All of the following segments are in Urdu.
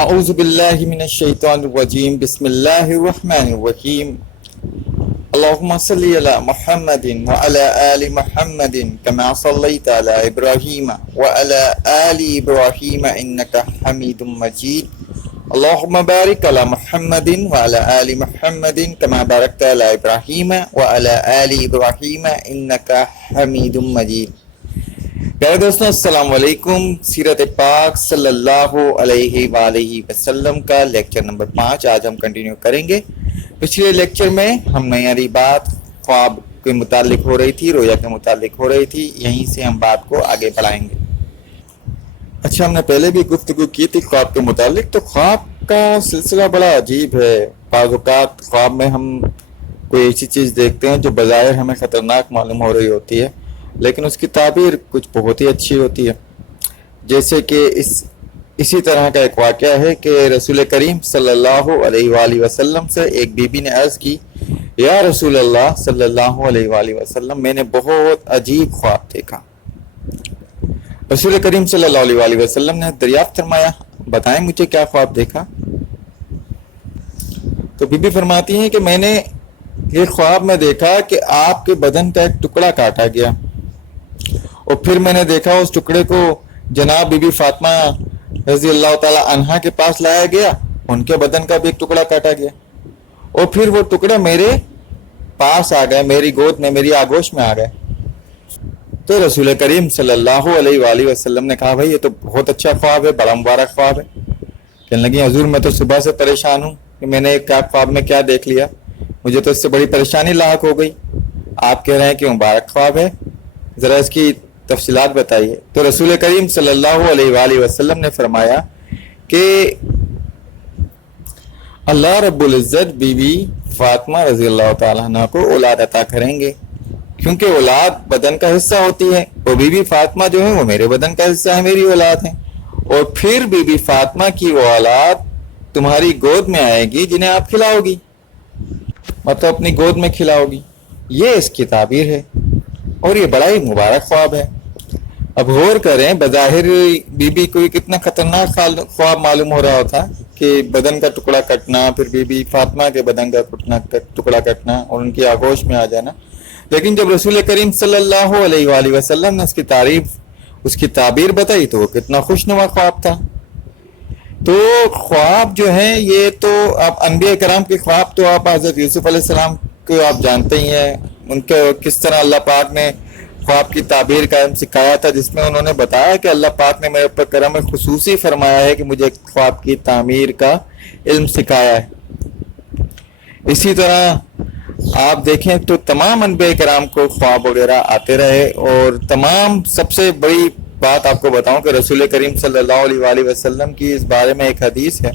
اعوذ باللہ من الشیطان الرجیم بسم اللہ الرحمن الرحیم اللہم صلی علی محمد وعلی آل محمد کما صلیت علی ابراہیم وعلی آل ابراہیم انکا حمید مجید اللہم بارک علی محمد وعلی آل محمد کما بارکت علی ابراہیم وعلی آل ابراہیم انکا حمید مجید۔ پیارے دوستوں السلام علیکم۔ سیرت پاک صلی اللہ علیہ وآلہ وسلم کا لیکچر نمبر 5 آج ہم کنٹینیو کریں گے۔ پچھلے لیکچر میں ہم نئی بات خواب کے متعلق ہو رہی تھی، رویا کے متعلق ہو رہی تھی، یہیں سے ہم بات کو آگے بڑھائیں گے۔ اچھا، ہم نے پہلے بھی گفتگو کی تھی خواب کے متعلق، تو خواب کا سلسلہ بڑا عجیب ہے۔ بعض اوقات خواب میں ہم کوئی ایسی چیز دیکھتے ہیں جو بظاہر ہمیں خطرناک معلوم ہو رہی ہوتی ہے، لیکن اس کی تعبیر کچھ بہت ہی اچھی ہوتی ہے۔ جیسے کہ اسی طرح کا ایک واقعہ ہے کہ رسول کریم صلی اللہ علیہ وآلہ وسلم سے ایک بی بی نے عرض کی، یا رسول اللہ صلی اللہ علیہ وآلہ وسلم، میں نے بہت عجیب خواب دیکھا۔ رسول کریم صلی اللہ علیہ وآلہ وسلم نے دریافت فرمایا، بتائیں مجھے کیا خواب دیکھا؟ تو بی بی فرماتی ہیں کہ میں نے یہ خواب میں دیکھا کہ آپ کے بدن کا ایک ٹکڑا کاٹا گیا، اور پھر میں نے دیکھا اس ٹکڑے کو جناب بی بی فاطمہ رضی اللہ تعالی عنہا کے پاس لایا گیا، ان کے بدن کا بھی ایک ٹکڑا کاٹا گیا، اور پھر وہ ٹکڑے میرے پاس آ گئے، میری گود میں، میری آگوش میں آ گئے۔ تو رسول کریم صلی اللہ علیہ وآلہ وسلم نے کہا، بھائی یہ تو بہت اچھا خواب ہے، بڑا مبارک خواب ہے۔ کہنے لگی، حضور میں تو صبح سے پریشان ہوں کہ میں نے خواب میں کیا دیکھ لیا، مجھے تو اس سے بڑی پریشانی لاحق ہو گئی، آپ کہہ رہے ہیں کہ مبارک خواب ہے، ذرا اس کی تفصیلات بتائیے۔ تو رسول کریم صلی اللہ علیہ وآلہ وسلم نے فرمایا کہ اللہ رب العزت بی بی فاطمہ رضی اللہ تعالیٰ عنہ کو اولاد عطا کریں گے، کیونکہ اولاد بدن کا حصہ ہوتی ہے، اور بی بی فاطمہ جو ہے وہ میرے بدن کا حصہ ہے، میری اولاد ہے، اور پھر بی بی فاطمہ کی وہ اولاد تمہاری گود میں آئے گی جنہیں آپ کھلاؤ گی، مطلب اپنی گود میں کھلاؤ گی۔ یہ اس کی تعبیر ہے، اور یہ بڑا ہی مبارک خواب ہے۔ اب غور کریں، بظاہر بی بی کو کتنا خطرناک خواب معلوم ہو رہا ہوتا کہ بدن کا ٹکڑا کٹنا، پھر بی بی فاطمہ کے بدن کا ٹکڑا کٹنا اور ان کی آگوش میں آ جانا، لیکن جب رسول کریم صلی اللہ علیہ وآلہ وسلم نے اس کی تعریف، اس کی تعبیر بتائی تو وہ کتنا خوشنما خواب تھا۔ تو خواب جو ہیں یہ تو آپ انبیاء کرام کے خواب تو آپ حضرت یوسف علیہ السلام کو آپ جانتے ہی ہیں، ان کے کس طرح اللہ پاک نے خواب کی تعبیر کا علم سکھایا تھا، جس میں انہوں نے بتایا کہ اللہ پاک نے میرے اوپر کرم خصوصی فرمایا ہے کہ مجھے خواب کی تعمیر کا علم سکھایا ہے۔ اسی طرح آپ دیکھیں تو تمام انبیاء کرام کو خواب وغیرہ آتے رہے، اور تمام سب سے بڑی بات آپ کو بتاؤں کہ رسول کریم صلی اللہ علیہ وآلہ وسلم کی اس بارے میں ایک حدیث ہے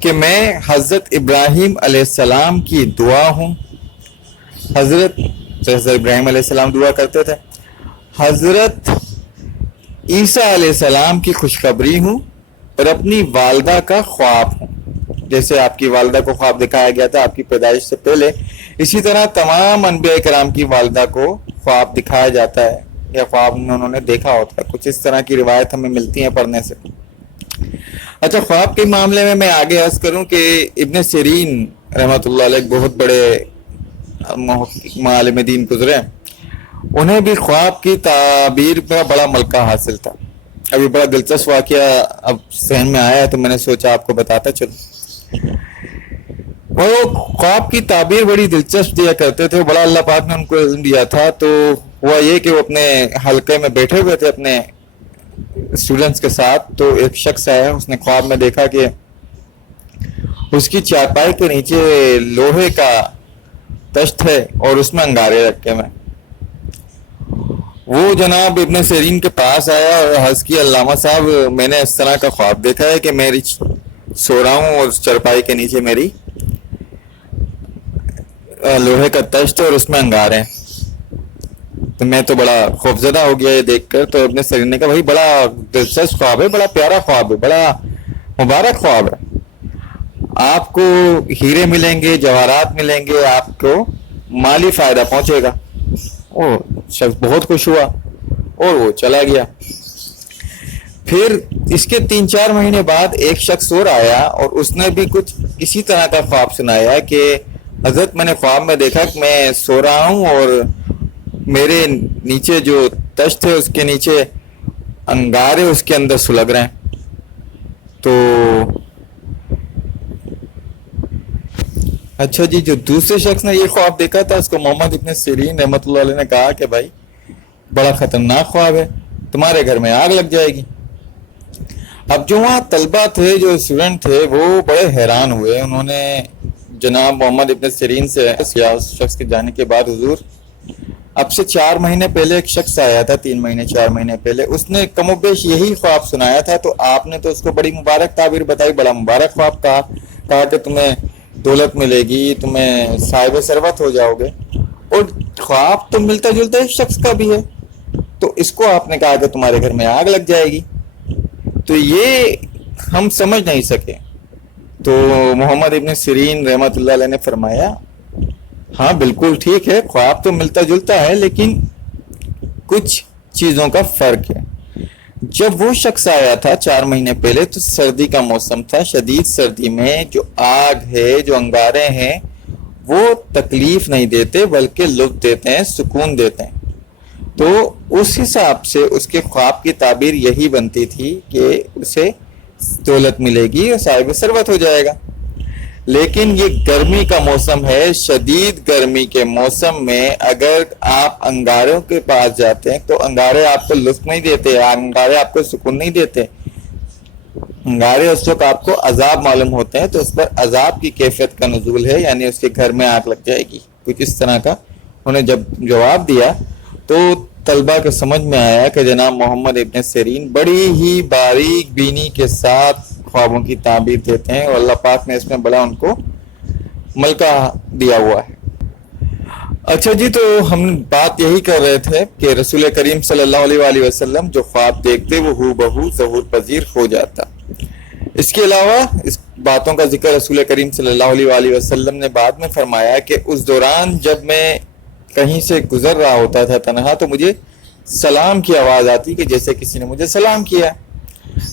کہ میں حضرت ابراہیم علیہ السلام کی دعا ہوں۔ حضرت ابراہیم علیہ السلام دعا کرتے تھے، حضرت عیسیٰ علیہ السلام کی خوشخبری ہوں، اور اپنی والدہ کا خواب ہوں۔ جیسے آپ کی والدہ کو خواب دکھایا گیا تھا آپ کی پیدائش سے پہلے، اسی طرح تمام انبیاء کرام کی والدہ کو خواب دکھایا جاتا ہے، یا خواب میں انہوں نے دیکھا ہوتا ہے، کچھ اس طرح کی روایت ہمیں ملتی ہیں پڑھنے سے۔ اچھا، خواب کے معاملے میں آگے عرض کروں کہ ابن سیرین رحمۃ اللہ علیہ بہت بڑے عالم دین گزرے، انہیں بھی خواب کی تعبیر کا بڑا ملکہ حاصل تھا۔ ابھی بڑا دلچسپ واقعہ اب ذہن میں آیا ہے تو میں نے سوچا آپ کو بتاتا چلوں۔ وہ خواب کی تعبیر بڑی دلچسپ دیا کرتے تھے، بڑا اللہ پاک نے ان کو علم دیا تھا۔ تو ہوا یہ کہ وہ اپنے حلقے میں بیٹھے ہوئے تھے اپنے اسٹوڈنٹس کے ساتھ، تو ایک شخص آیا، اس نے خواب میں دیکھا کہ اس کی چارپائی کے نیچے لوہے کا تشت ہے اور اس میں انگارے رکھے ہوئے۔ وہ جناب ابن سیرین کے پاس آیا اور عرض کیا، علامہ صاحب میں نے اس طرح کا خواب دیکھا ہے کہ میری سو رہا ہوں اور چارپائی کے نیچے میری لوہے کا تشت اور اس میں انگارے ہیں۔ تو میں تو بڑا خوفزدہ ہو گیا یہ دیکھ کر۔ تو ابن سیرین نے کہا، بھائی بڑا دلچسپ خواب ہے، بڑا پیارا خواب ہے، بڑا مبارک خواب ہے، آپ کو ہیرے ملیں گے، جواہرات ملیں گے، آپ کو مالی فائدہ پہنچے گا۔ وہ شخص بہت خوش ہوا اور وہ چلا گیا۔ پھر اس کے 3-4 مہینے بعد ایک شخص اور آیا اور اس نے بھی کچھ اسی طرح کا خواب سنایا کہ حضرت میں نے خواب میں دیکھا کہ میں سو رہا ہوں اور میرے نیچے جو تشت ہے اس کے نیچے انگارے اس کے اندر سلگ رہے ہیں. تو اچھا جی، جو دوسرے شخص نے یہ خواب دیکھا تھا اس کو محمد ابن سیرین رحمۃ اللہ علیہ نے کہا کہ بھائی بڑا خطرناک خواب ہے، تمہارے گھر میں آگ لگ جائے گی. اب جو وہاں طلبہ تھے، جو اسٹوڈنٹ تھے، وہ بڑے حیران ہوئے. انہوں نے جناب محمد ابن سیرین سے اس شخص کے جانے کے بعد، حضور اب سے 4 مہینے پہلے ایک شخص آیا تھا، 3 مہینے 4 مہینے پہلے، اس نے کم و بیش یہی خواب سنایا تھا، تو آپ نے تو اس کو بڑی مبارک تعبیر بتائی، بڑا مبارک خواب کہا کہ تمہیں دولت ملے گی، تمہیں صاحب ثروت ہو جاؤ گے، اور خواب تو ملتا جلتا اس شخص کا بھی ہے، تو اس کو آپ نے کہا کہ تمہارے گھر میں آگ لگ جائے گی. تو یہ ہم سمجھ نہیں سکے. تو محمد ابن سیرین رحمۃ اللہ علیہ نے فرمایا ہاں بالکل ٹھیک ہے، خواب تو ملتا جلتا ہے لیکن کچھ چیزوں کا فرق ہے. جب وہ شخص آیا تھا 4 مہینے پہلے تو سردی کا موسم تھا، شدید سردی میں جو آگ ہے، جو انگارے ہیں، وہ تکلیف نہیں دیتے بلکہ لطف دیتے ہیں، سکون دیتے ہیں. تو اس حساب سے اس کے خواب کی تعبیر یہی بنتی تھی کہ اسے دولت ملے گی اور صاحب ثروت ہو جائے گا. لیکن یہ گرمی کا موسم ہے، شدید گرمی کے موسم میں اگر آپ انگاروں کے پاس جاتے ہیں تو انگارے آپ کو لطف نہیں دیتے، انگارے آپ کو سکون نہیں دیتے. انگارے اس وقت آپ کو عذاب معلوم ہوتے ہیں، تو اس پر عذاب کی کیفیت کا نزول ہے، یعنی اس کے گھر میں آگ لگ جائے گی، کچھ اس طرح کا. انہوں نے جب جواب دیا تو طلبہ کے سمجھ میں آیا کہ جناب محمد ابن سیرین بڑی ہی باریک بینی کے ساتھ خوابوں کی تعبیر دیتے ہیں، اور اللہ پاک نے اس میں بڑا ان کو ملکہ دیا ہوا ہے. اچھا جی، تو ہم بات یہی کر رہے تھے کہ رسول کریم صلی اللہ علیہ وآلہ وسلم جو خواب دیکھتے وہ ہو بہو ظہور پذیر ہو جاتا. اس کے علاوہ اس باتوں کا ذکر رسول کریم صلی اللہ علیہ وآلہ وسلم نے بعد میں فرمایا کہ اس دوران جب میں کہیں سے گزر رہا ہوتا تھا تنہا تو مجھے سلام کی آواز آتی کہ جیسے کسی نے مجھے سلام کیا.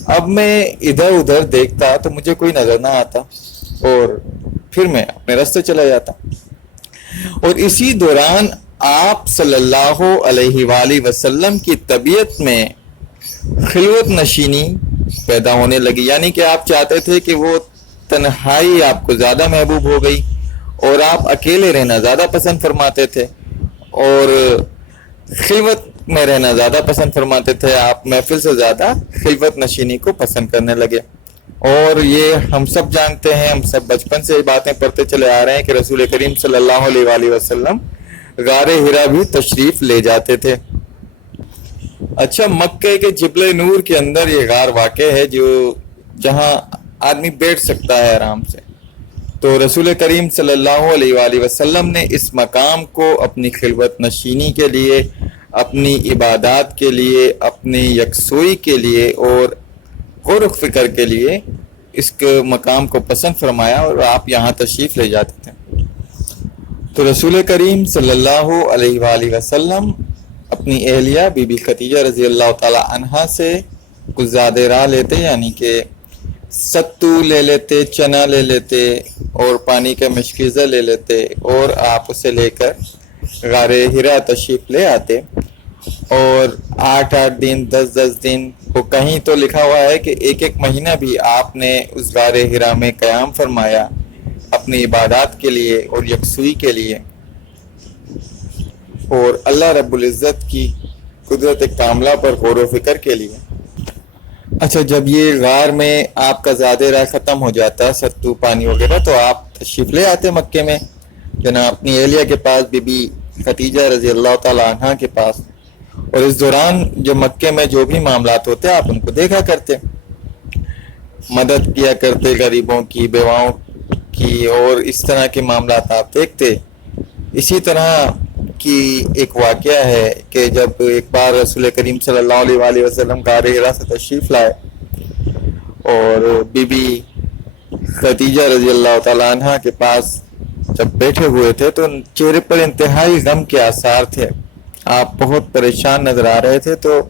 اب میں ادھر ادھر دیکھتا تو مجھے کوئی نظر نہ آتا اور پھر میں اپنے راستے چلا جاتا. اور اسی دوران آپ صلی اللہ علیہ وآلہ وسلم کی طبیعت میں خلوت نشینی پیدا ہونے لگی، یعنی کہ آپ چاہتے تھے کہ وہ تنہائی آپ کو زیادہ محبوب ہو گئی اور آپ اکیلے رہنا زیادہ پسند فرماتے تھے اور خلوت میں رہنا زیادہ پسند فرماتے تھے. آپ محفل سے زیادہ خلوت نشینی کو پسند کرنے لگے. اور یہ ہم سب جانتے ہیں، ہم سب بچپن سے یہ باتیں پڑھتے چلے آ رہے ہیں کہ رسول کریم صلی اللہ علیہ وآلہ وسلم غار ہرا بھی تشریف لے جاتے تھے. اچھا، مکہ کے جبل نور کے اندر یہ غار واقع ہے جہاں آدمی بیٹھ سکتا ہے آرام سے. تو رسول کریم صلی اللہ علیہ وآلہ وسلم نے اس مقام کو اپنی خلوت نشینی کے لیے، اپنی عبادات کے لیے، اپنی یکسوئی کے لیے اور غور و فکر کے لیے اس مقام کو پسند فرمایا اور آپ یہاں تشریف لے جاتے تھے. تو رسول کریم صلی اللہ علیہ وآلہ وسلم اپنی اہلیہ بی بی خدیجہ رضی اللہ تعالی عنہا سے کچھ زیادہ راہ لیتے، یعنی کہ ستو لے لیتے، چنا لے لیتے اور پانی کا مشکیزہ لے لیتے اور آپ اسے لے کر غار ہرا تشریف لے آتے. اور 8 دن 10 دن، وہ کہیں تو لکھا ہوا ہے کہ 1 مہینہ بھی آپ نے اس غار ہرا میں قیام فرمایا اپنی عبادات کے لیے اور یکسوئی کے لیے اور اللہ رب العزت کی قدرت کاملہ پر غور و فکر کے لیے. اچھا، جب یہ غار میں آپ کا زیادہ راہ ختم ہو جاتا، ستو پانی وغیرہ، تو آپ تشریف لے آتے مکے میں جناب اپنی اہلیہ کے پاس، بی بی خدیجہ رضی اللہ تعالی عنہا کے پاس. اور اس دوران جو مکے میں جو بھی معاملات ہوتے آپ ان کو دیکھا کرتے، مدد کیا کرتے غریبوں کی، بیواؤں کی، اور اس طرح کے معاملات آپ دیکھتے. اسی طرح کی ایک واقعہ ہے کہ جب ایک بار رسول کریم صلی اللہ علیہ وآلہ وسلم غار ہرا سے تشریف لائے اور بی بی خدیجہ رضی اللہ تعالی عنہ کے پاس جب بیٹھے ہوئے تھے تو چہرے پر انتہائی غم کے آثار تھے، آپ بہت پریشان نظر آ رہے تھے. تو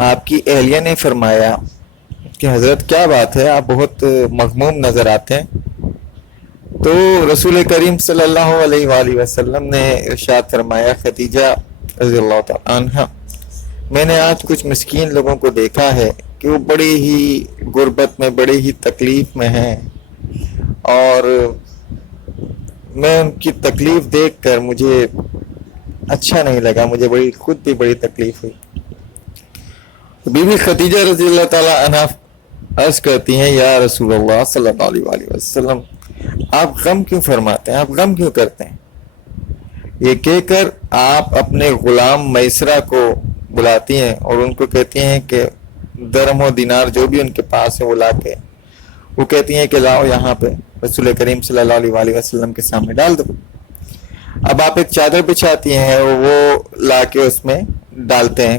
آپ کی اہلیہ نے فرمایا کہ حضرت کیا بات ہے، آپ بہت مغموم نظر آتے ہیں۔ تو رسول کریم صلی اللہ علیہ وآلہ وسلم نے ارشاد فرمایا، خدیجہ رضی اللہ تعالیٰ عنہ، میں نے آج کچھ مسکین لوگوں کو دیکھا ہے کہ وہ بڑی ہی غربت میں، بڑی ہی تکلیف میں ہیں، اور میں ان کی تکلیف دیکھ کر مجھے اچھا نہیں لگا، مجھے خود بھی بڑی تکلیف ہوئی۔ بی بی خدیجہ رضی اللہ تعالیٰ عنہ عرض کرتی ہیں، یا رسول اللہ صلی اللہ علیہ وآلہ وسلم، آپ غم کیوں فرماتے ہیں، آپ غم کیوں کرتے ہیں؟ یہ کہہ کر آپ اپنے غلام میسرہ کو بلاتی ہیں اور ان کو کہتی ہیں کہ درہم و دینار جو بھی ان کے پاس ہے وہ لا کے، وہ کہتی ہیں کہ لاؤ یہاں پہ رسول کریم صلی اللہ علیہ وآلہ وسلم کے سامنے ڈال دو۔ اب آپ ایک چادر بچھاتی ہیں اور وہ لا کے اس میں ڈالتے ہیں،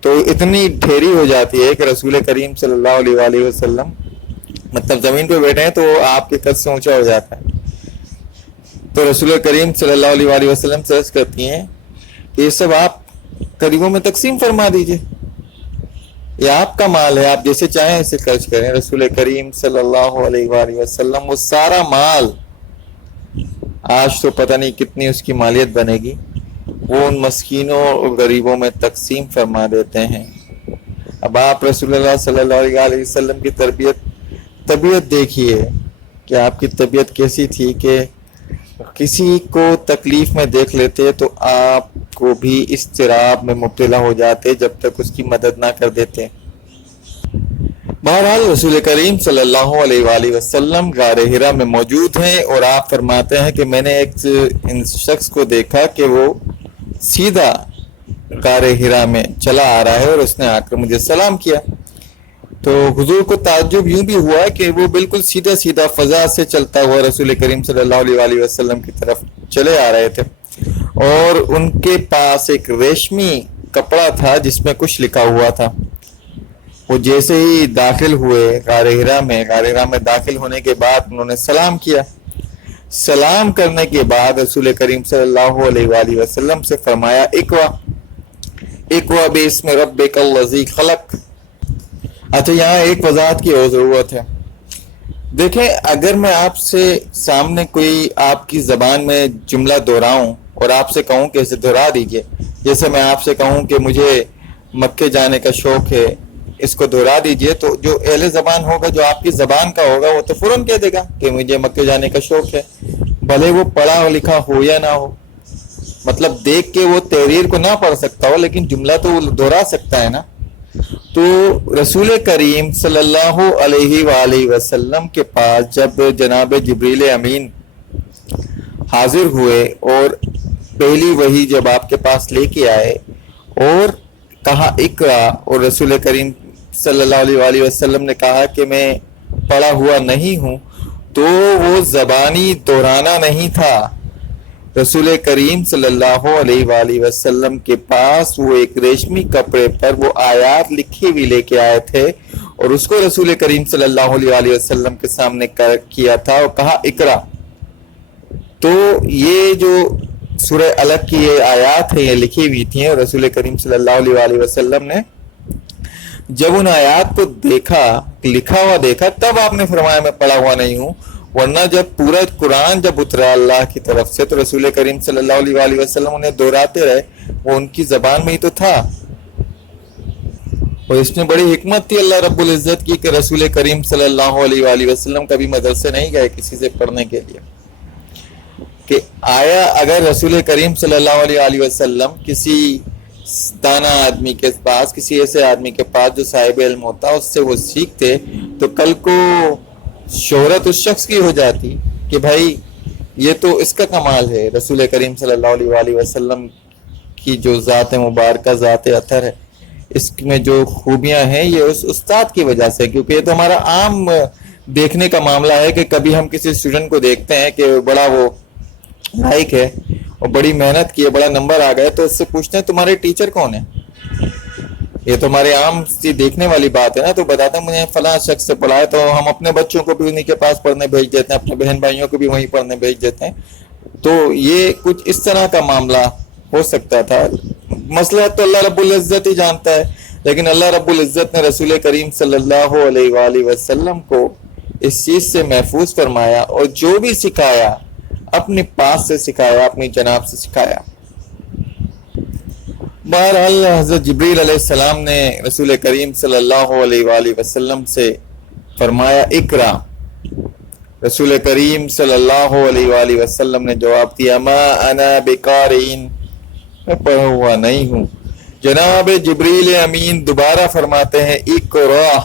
تو اتنی ڈھیری ہو جاتی ہے کہ رسول کریم صلی اللہ علیہ وآلہ وسلم مطلب زمین پہ بیٹھے ہیں تو وہ آپ کے قد سے اونچا ہو جاتا ہے۔ تو رسول کریم صلی اللہ علیہ وآلہ وسلم سے عرض کرتی ہیں کہ یہ سب آپ غریبوں میں تقسیم فرما دیجئے، یہ آپ کا مال ہے، آپ جیسے چاہیں اسے خرچ کریں۔ رسول کریم صلی اللہ علیہ وآلہ وسلم وہ سارا مال، آج تو پتہ نہیں کتنی اس کی مالیت بنے گی، وہ ان مسکینوں اور غریبوں میں تقسیم فرما دیتے ہیں۔ اب آپ رسول اللہ صلی اللہ علیہ وسلم کی طبیعت دیکھیے کہ آپ کی طبیعت کیسی تھی کہ کسی کو تکلیف میں دیکھ لیتے تو آپ کو بھی اضطراب میں مبتلا ہو جاتے جب تک اس کی مدد نہ کر دیتے۔ بہرحال رسول کریم صلی اللہ علیہ وآلہ وسلم غار حرا میں موجود ہیں اور آپ فرماتے ہیں کہ میں نے ایک شخص کو دیکھا کہ وہ سیدھا غار حرا میں چلا آ رہا ہے اور اس نے آ کر مجھے سلام کیا۔ تو حضور کو تعجب یوں بھی ہوا کہ وہ بالکل سیدھا سیدھا فضا سے چلتا ہوا رسول کریم صلی اللہ علیہ وآلہ وسلم کی طرف چلے آ رہے تھے، اور ان کے پاس ایک ریشمی کپڑا تھا جس میں کچھ لکھا ہوا تھا۔ وہ جیسے ہی داخل ہوئے غار حرا میں داخل ہونے کے بعد انہوں نے سلام کیا۔ سلام کرنے کے بعد رسول کریم صلی اللہ علیہ وآلہ وسلم سے فرمایا، اقوا باسم ربک الذی خلق۔ اچھا، یہاں ایک وضاحت کی اور ضرورت ہے۔ دیکھیں، اگر میں آپ سے سامنے کوئی آپ کی زبان میں جملہ دہراؤں اور آپ سے کہوں کہ اسے دہرا دیجئے، جیسے میں آپ سے کہوں کہ مجھے مکے جانے کا شوق ہے، اس کو دہرا دیجئے، تو جو اہل زبان ہوگا، جو آپ کی زبان کا ہوگا، وہ تو فوراً کہہ دے گا کہ مجھے مکے جانے کا شوق ہے، بھلے وہ پڑھا لکھا ہو یا نہ ہو۔ مطلب دیکھ کے وہ تحریر کو نہ پڑھ سکتا ہو لیکن جملہ تو وہ دہرا سکتا ہے نا۔ تو رسول کریم صلی اللہ علیہ وآلہ وسلم کے پاس جب جناب جبریل امین حاضر ہوئے اور پہلی وحی جب آپ کے پاس لے کے آئے اور کہا اقرا، اور رسول کریم صلی اللہ علیہ وآلہ وسلم نے کہا کہ میں پڑھا ہوا نہیں ہوں، تو وہ زبانی دہرانا نہیں تھا۔ رسول کریم صلی اللہ علیہ وآلہ وسلم کے پاس وہ ایک ریشمی کپڑے پر وہ آیات لکھی ہوئی لے کے آئے تھے اور اس کو رسول کریم صلی اللہ علیہ وآلہ وسلم کے سامنے کیا تھا اور کہا اقرا۔ تو یہ جو سورہ الگ کی یہ آیات ہیں، یہ لکھی ہوئی تھیں، اور رسول کریم صلی اللہ علیہ وآلہ وسلم نے جب ان آیات کو دیکھا، لکھا ہوا دیکھا، تب آپ نے فرمایا میں پڑھا ہوا نہیں ہوں، ورنہ جب پورا قرآن جب اترا اللہ کی طرف سے تو رسول کریم صلی اللہ علیہ وآلہ وسلم انہیں دہراتے رہے، وہ ان کی زبان میں ہی تو تھا۔ اور اس میں بڑی حکمت تھی اللہ رب العزت کی کہ رسول کریم صلی اللہ علیہ وآلہ وسلم کبھی مدرسے نہیں گئے کسی سے پڑھنے کے لیے، کہ آیا اگر رسول کریم صلی اللہ علیہ وآلہ وسلم کسی دانا آدمی کے پاس، کسی ایسے آدمی کے پاس جو صاحب علم ہوتا، اس سے وہ سیکھتے، تو کل کو شہرت اس شخص کی ہو جاتی کہ بھائی یہ تو اس کا کمال ہے، رسول کریم صلی اللہ علیہ وآلہ وسلم کی جو ذات مبارکہ، ذات اطہر ہے، اس میں جو خوبیاں ہیں یہ اس استاد کی وجہ سے، کیونکہ یہ تو ہمارا عام دیکھنے کا معاملہ ہے کہ کبھی ہم کسی اسٹوڈنٹ کو دیکھتے ہیں کہ بڑا وہ لائق ہے اور بڑی محنت کی ہے، بڑا نمبر آ گئے، تو اس سے پوچھتے ہیں تمہارے ٹیچر کون ہیں؟ یہ تو ہمارے عام سی دیکھنے والی بات ہے نا، تو بتاتا مجھے فلاں شخص سے پڑھا ہے، تو ہم اپنے بچوں کو بھی انہیں کے پاس پڑھنے بھیج دیتے ہیں، اپنے بہن بھائیوں کو بھی وہیں پڑھنے بھیج دیتے ہیں۔ تو یہ کچھ اس طرح کا معاملہ ہو سکتا تھا۔ مسئلہ تو اللہ رب العزت ہی جانتا ہے، لیکن اللہ رب العزت نے رسول کریم صلی اللہ علیہ وآلہ وسلم کو اس چیز سے محفوظ فرمایا اور جو بھی سکھایا اپنے پاس سے سکھایا، اپنی جناب سے سکھایا۔ بہرحال حضرت جبریل علیہ السلام نے رسول کریم صلی اللہ علیہ وآلہ وسلم سے فرمایا اقرا۔ رسول کریم صلی اللہ علیہ وآلہ وسلم نے جواب دیا ما انا بقارئ، میں پڑھا ہوا نہیں ہوں۔ جناب جبریل امین دوبارہ فرماتے ہیں اقرا۔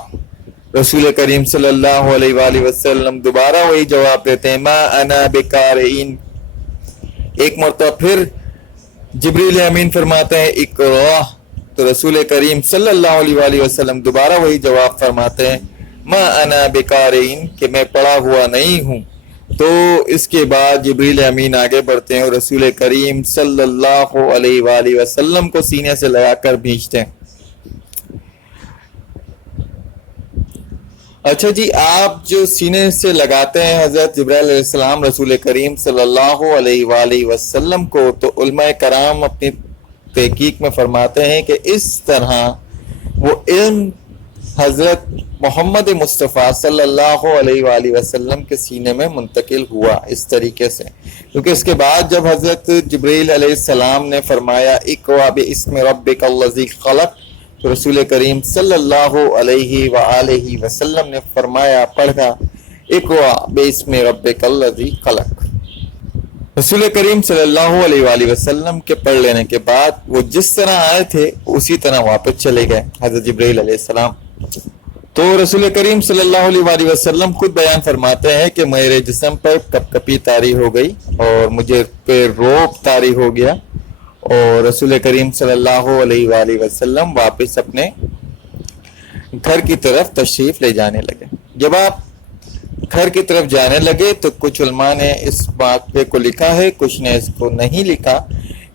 رسول کریم صلی اللہ علیہ وآلہ وسلم دوبارہ وہی جواب دیتے ہیں ما انا بقارئ۔ ایک مرتبہ پھر جبریل امین فرماتے ہیں اقرا، تو رسول کریم صلی اللہ علیہ وآلہ وسلم دوبارہ وہی جواب فرماتے ہیں ما انا بقارئ، کہ میں پڑھا ہوا نہیں ہوں۔ تو اس کے بعد جبریل امین آگے بڑھتے ہیں اور رسول کریم صلی اللہ علیہ وآلہ وسلم کو سینے سے لگا کر بھیجتے ہیں۔ اچھا جی، آپ جو سینے سے لگاتے ہیں حضرت جبرائیل علیہ السلام رسول کریم صلی اللہ علیہ وآلہ وسلم کو، تو علماء کرام اپنی تحقیق میں فرماتے ہیں کہ اس طرح وہ علم حضرت محمد مصطفیٰ صلی اللہ علیہ وآلہ وسلم کے سینے میں منتقل ہوا اس طریقے سے، کیونکہ اس کے بعد جب حضرت جبرائیل علیہ السلام نے فرمایا اقرأ باسم ربک الذی خلق، تو رسول کریم صلی اللہ علیہ وآلہ وسلم نے فرمایا پڑھا اقرأ باسم ربک الذی خلق۔ رسول کریم صلی اللہ علیہ وآلہ وسلم کے پڑھ لینے کے بعد وہ جس طرح آئے تھے اسی طرح واپس چلے گئے حضرت جبرائیل علیہ السلام۔ تو رسول کریم صلی اللہ علیہ وآلہ وسلم خود بیان فرماتے ہیں کہ میرے جسم پر کپ کپی طاری ہو گئی اور مجھے پہ روب طاری ہو گیا، اور رسول کریم صلی اللہ علیہ وآلہ وسلم واپس اپنے گھر کی طرف تشریف لے جانے لگے۔ جب آپ گھر کی طرف جانے لگے تو کچھ علماء نے اس واقعے کو لکھا ہے، کچھ نے اس کو نہیں لکھا،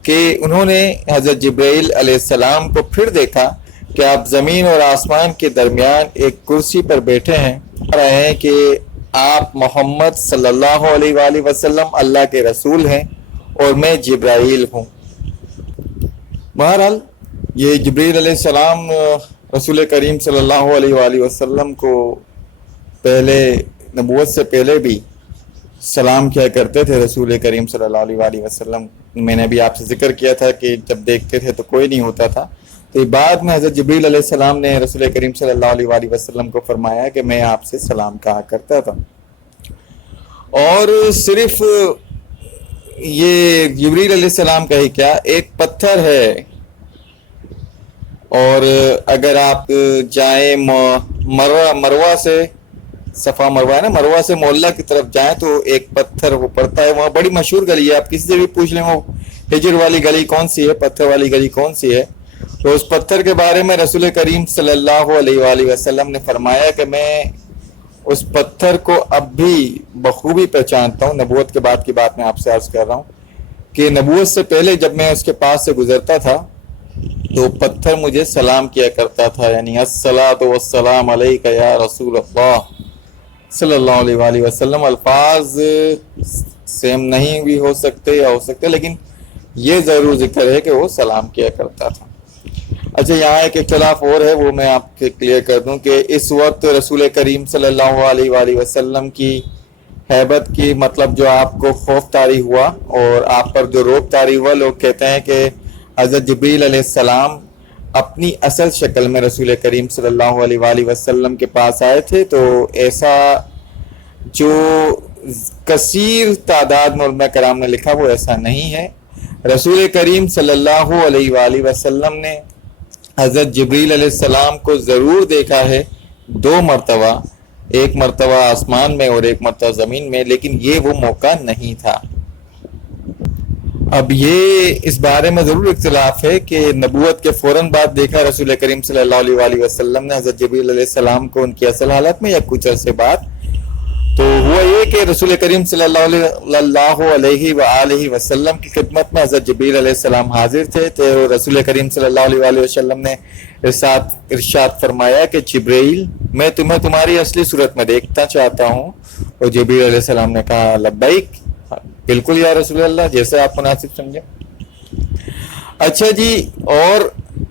کہ انہوں نے حضرت جبرائیل علیہ السلام کو پھر دیکھا کہ آپ زمین اور آسمان کے درمیان ایک کرسی پر بیٹھے ہیں، رہے ہیں کہ آپ محمد صلی اللہ علیہ وآلہ وسلم اللہ کے رسول ہیں اور میں جبرائیل ہوں۔ بہرحال یہ جبرائیل علیہ السلام رسول کریم صلی اللہ علیہ وآلہ وسلم کو پہلے نبوت سے پہلے بھی سلام کیا کرتے تھے رسول کریم صلی اللہ علیہ وآلہ وسلم۔ میں نے بھی آپ سے ذکر کیا تھا کہ جب دیکھتے تھے تو کوئی نہیں ہوتا تھا، تو بعد میں حضرت جبریل علیہ السلام نے رسول کریم صلی اللہ علیہ وآلہ وسلم کو فرمایا کہ میں آپ سے سلام کہا کرتا تھا۔ اور صرف یہ جبریل علیہ السلام کا ہی کیا، ایک پتھر ہے، اور اگر آپ جائیں مروہ سے، صفا مروہ ہے نا، مروہ سے محلہ کی طرف جائیں تو ایک پتھر وہ پڑتا ہے، وہاں بڑی مشہور گلی ہے، آپ کسی سے بھی پوچھ لیں وہ ہجر والی گلی کون سی ہے، پتھر والی گلی کون سی ہے، تو اس پتھر کے بارے میں رسول کریم صلی اللہ علیہ وآلہ وسلم نے فرمایا کہ میں اس پتھر کو اب بھی بخوبی پہچانتا ہوں۔ نبوت کے بعد کی بات میں آپ سے عرض کر رہا ہوں کہ نبوت سے پہلے جب میں اس کے پاس سے گزرتا تھا تو پتھر مجھے سلام کیا کرتا تھا، یعنی الصلاۃ والسلام علیک یا رسول اللہ صلی اللہ علیہ وآلہ وسلم۔ الفاظ سیم نہیں بھی ہو سکتے یا ہو سکتے، لیکن یہ ضرور ذکر ہے کہ وہ سلام کیا کرتا تھا۔ اچھا، یہاں ایک اختلاف اور ہے، وہ میں آپ کے کلیئر کر دوں کہ اس وقت رسول کریم صلی اللہ علیہ وآلہ وسلم کی ہیبت کی مطلب جو آپ کو خوف طاری ہوا اور آپ پر جو روب طاری ہوا، لوگ کہتے ہیں کہ حضرت جبریل علیہ السلام اپنی اصل شکل میں رسول کریم صلی اللہ علیہ وآلہ وسلم کے پاس آئے تھے، تو ایسا جو کثیر تعداد میں علماء کرام نے لکھا وہ ایسا نہیں ہے۔ رسول کریم صلی اللہ علیہ وآلہ وسلم نے حضرت جبریل علیہ السلام کو ضرور دیکھا ہے 2 مرتبہ، ایک مرتبہ آسمان میں اور ایک مرتبہ زمین میں، لیکن یہ وہ موقع نہیں تھا۔ اب یہ اس بارے میں ضرور اختلاف ہے کہ نبوت کے فوراً بعد دیکھا رسول کریم صلی اللہ علیہ وآلہ وسلم نے حضرت جبریل علیہ السلام کو ان کی اصل حالت میں، یا کچھ عرصے بعد۔ تو ہوا یہ کہ رسول کریم صلی اللہ علیہ وآلہ وسلم کی خدمت میں حضرت جبریل علیہ السلام حاضر تھے، تو رسول کریم صلی اللہ علیہ وآلہ وسلم نے ارشاد فرمایا کہ جبریل، میں تمہیں تمہاری اصلی صورت میں دیکھنا چاہتا ہوں۔ اور جبریل علیہ السلام نے کہا لبیک، بالکل یا رسول اللہ، جیسے آپ مناسب سمجھیں۔ اچھا جی، اور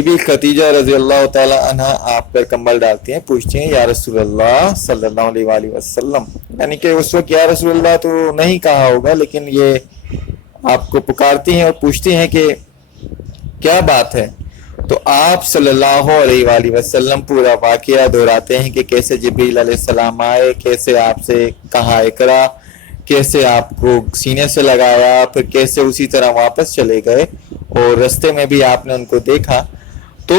بی خدیجہ رضی اللہ تعالی عنہ آپ پر کمبل ڈالتی ہیں, پوچھتی ہیں یا رسول اللہ صلی اللہ علیہ وآلہ وسلم, یعنی کہ اس وقت یا رسول اللہ تو نہیں کہا ہوگا, لیکن یہ آپ کو پکارتی ہیں اور پوچھتی ہیں کہ کیا بات ہے. تو آپ صلی اللہ علیہ وآلہ وسلم پورا واقعہ دہراتے ہیں کہ کیسے جبریل علیہ السلام آئے, کیسے آپ سے کہا اقرا, کیسے آپ کو سینے سے لگایا, پھر کیسے اسی طرح واپس چلے گئے اور رستے میں بھی آپ نے ان کو دیکھا. تو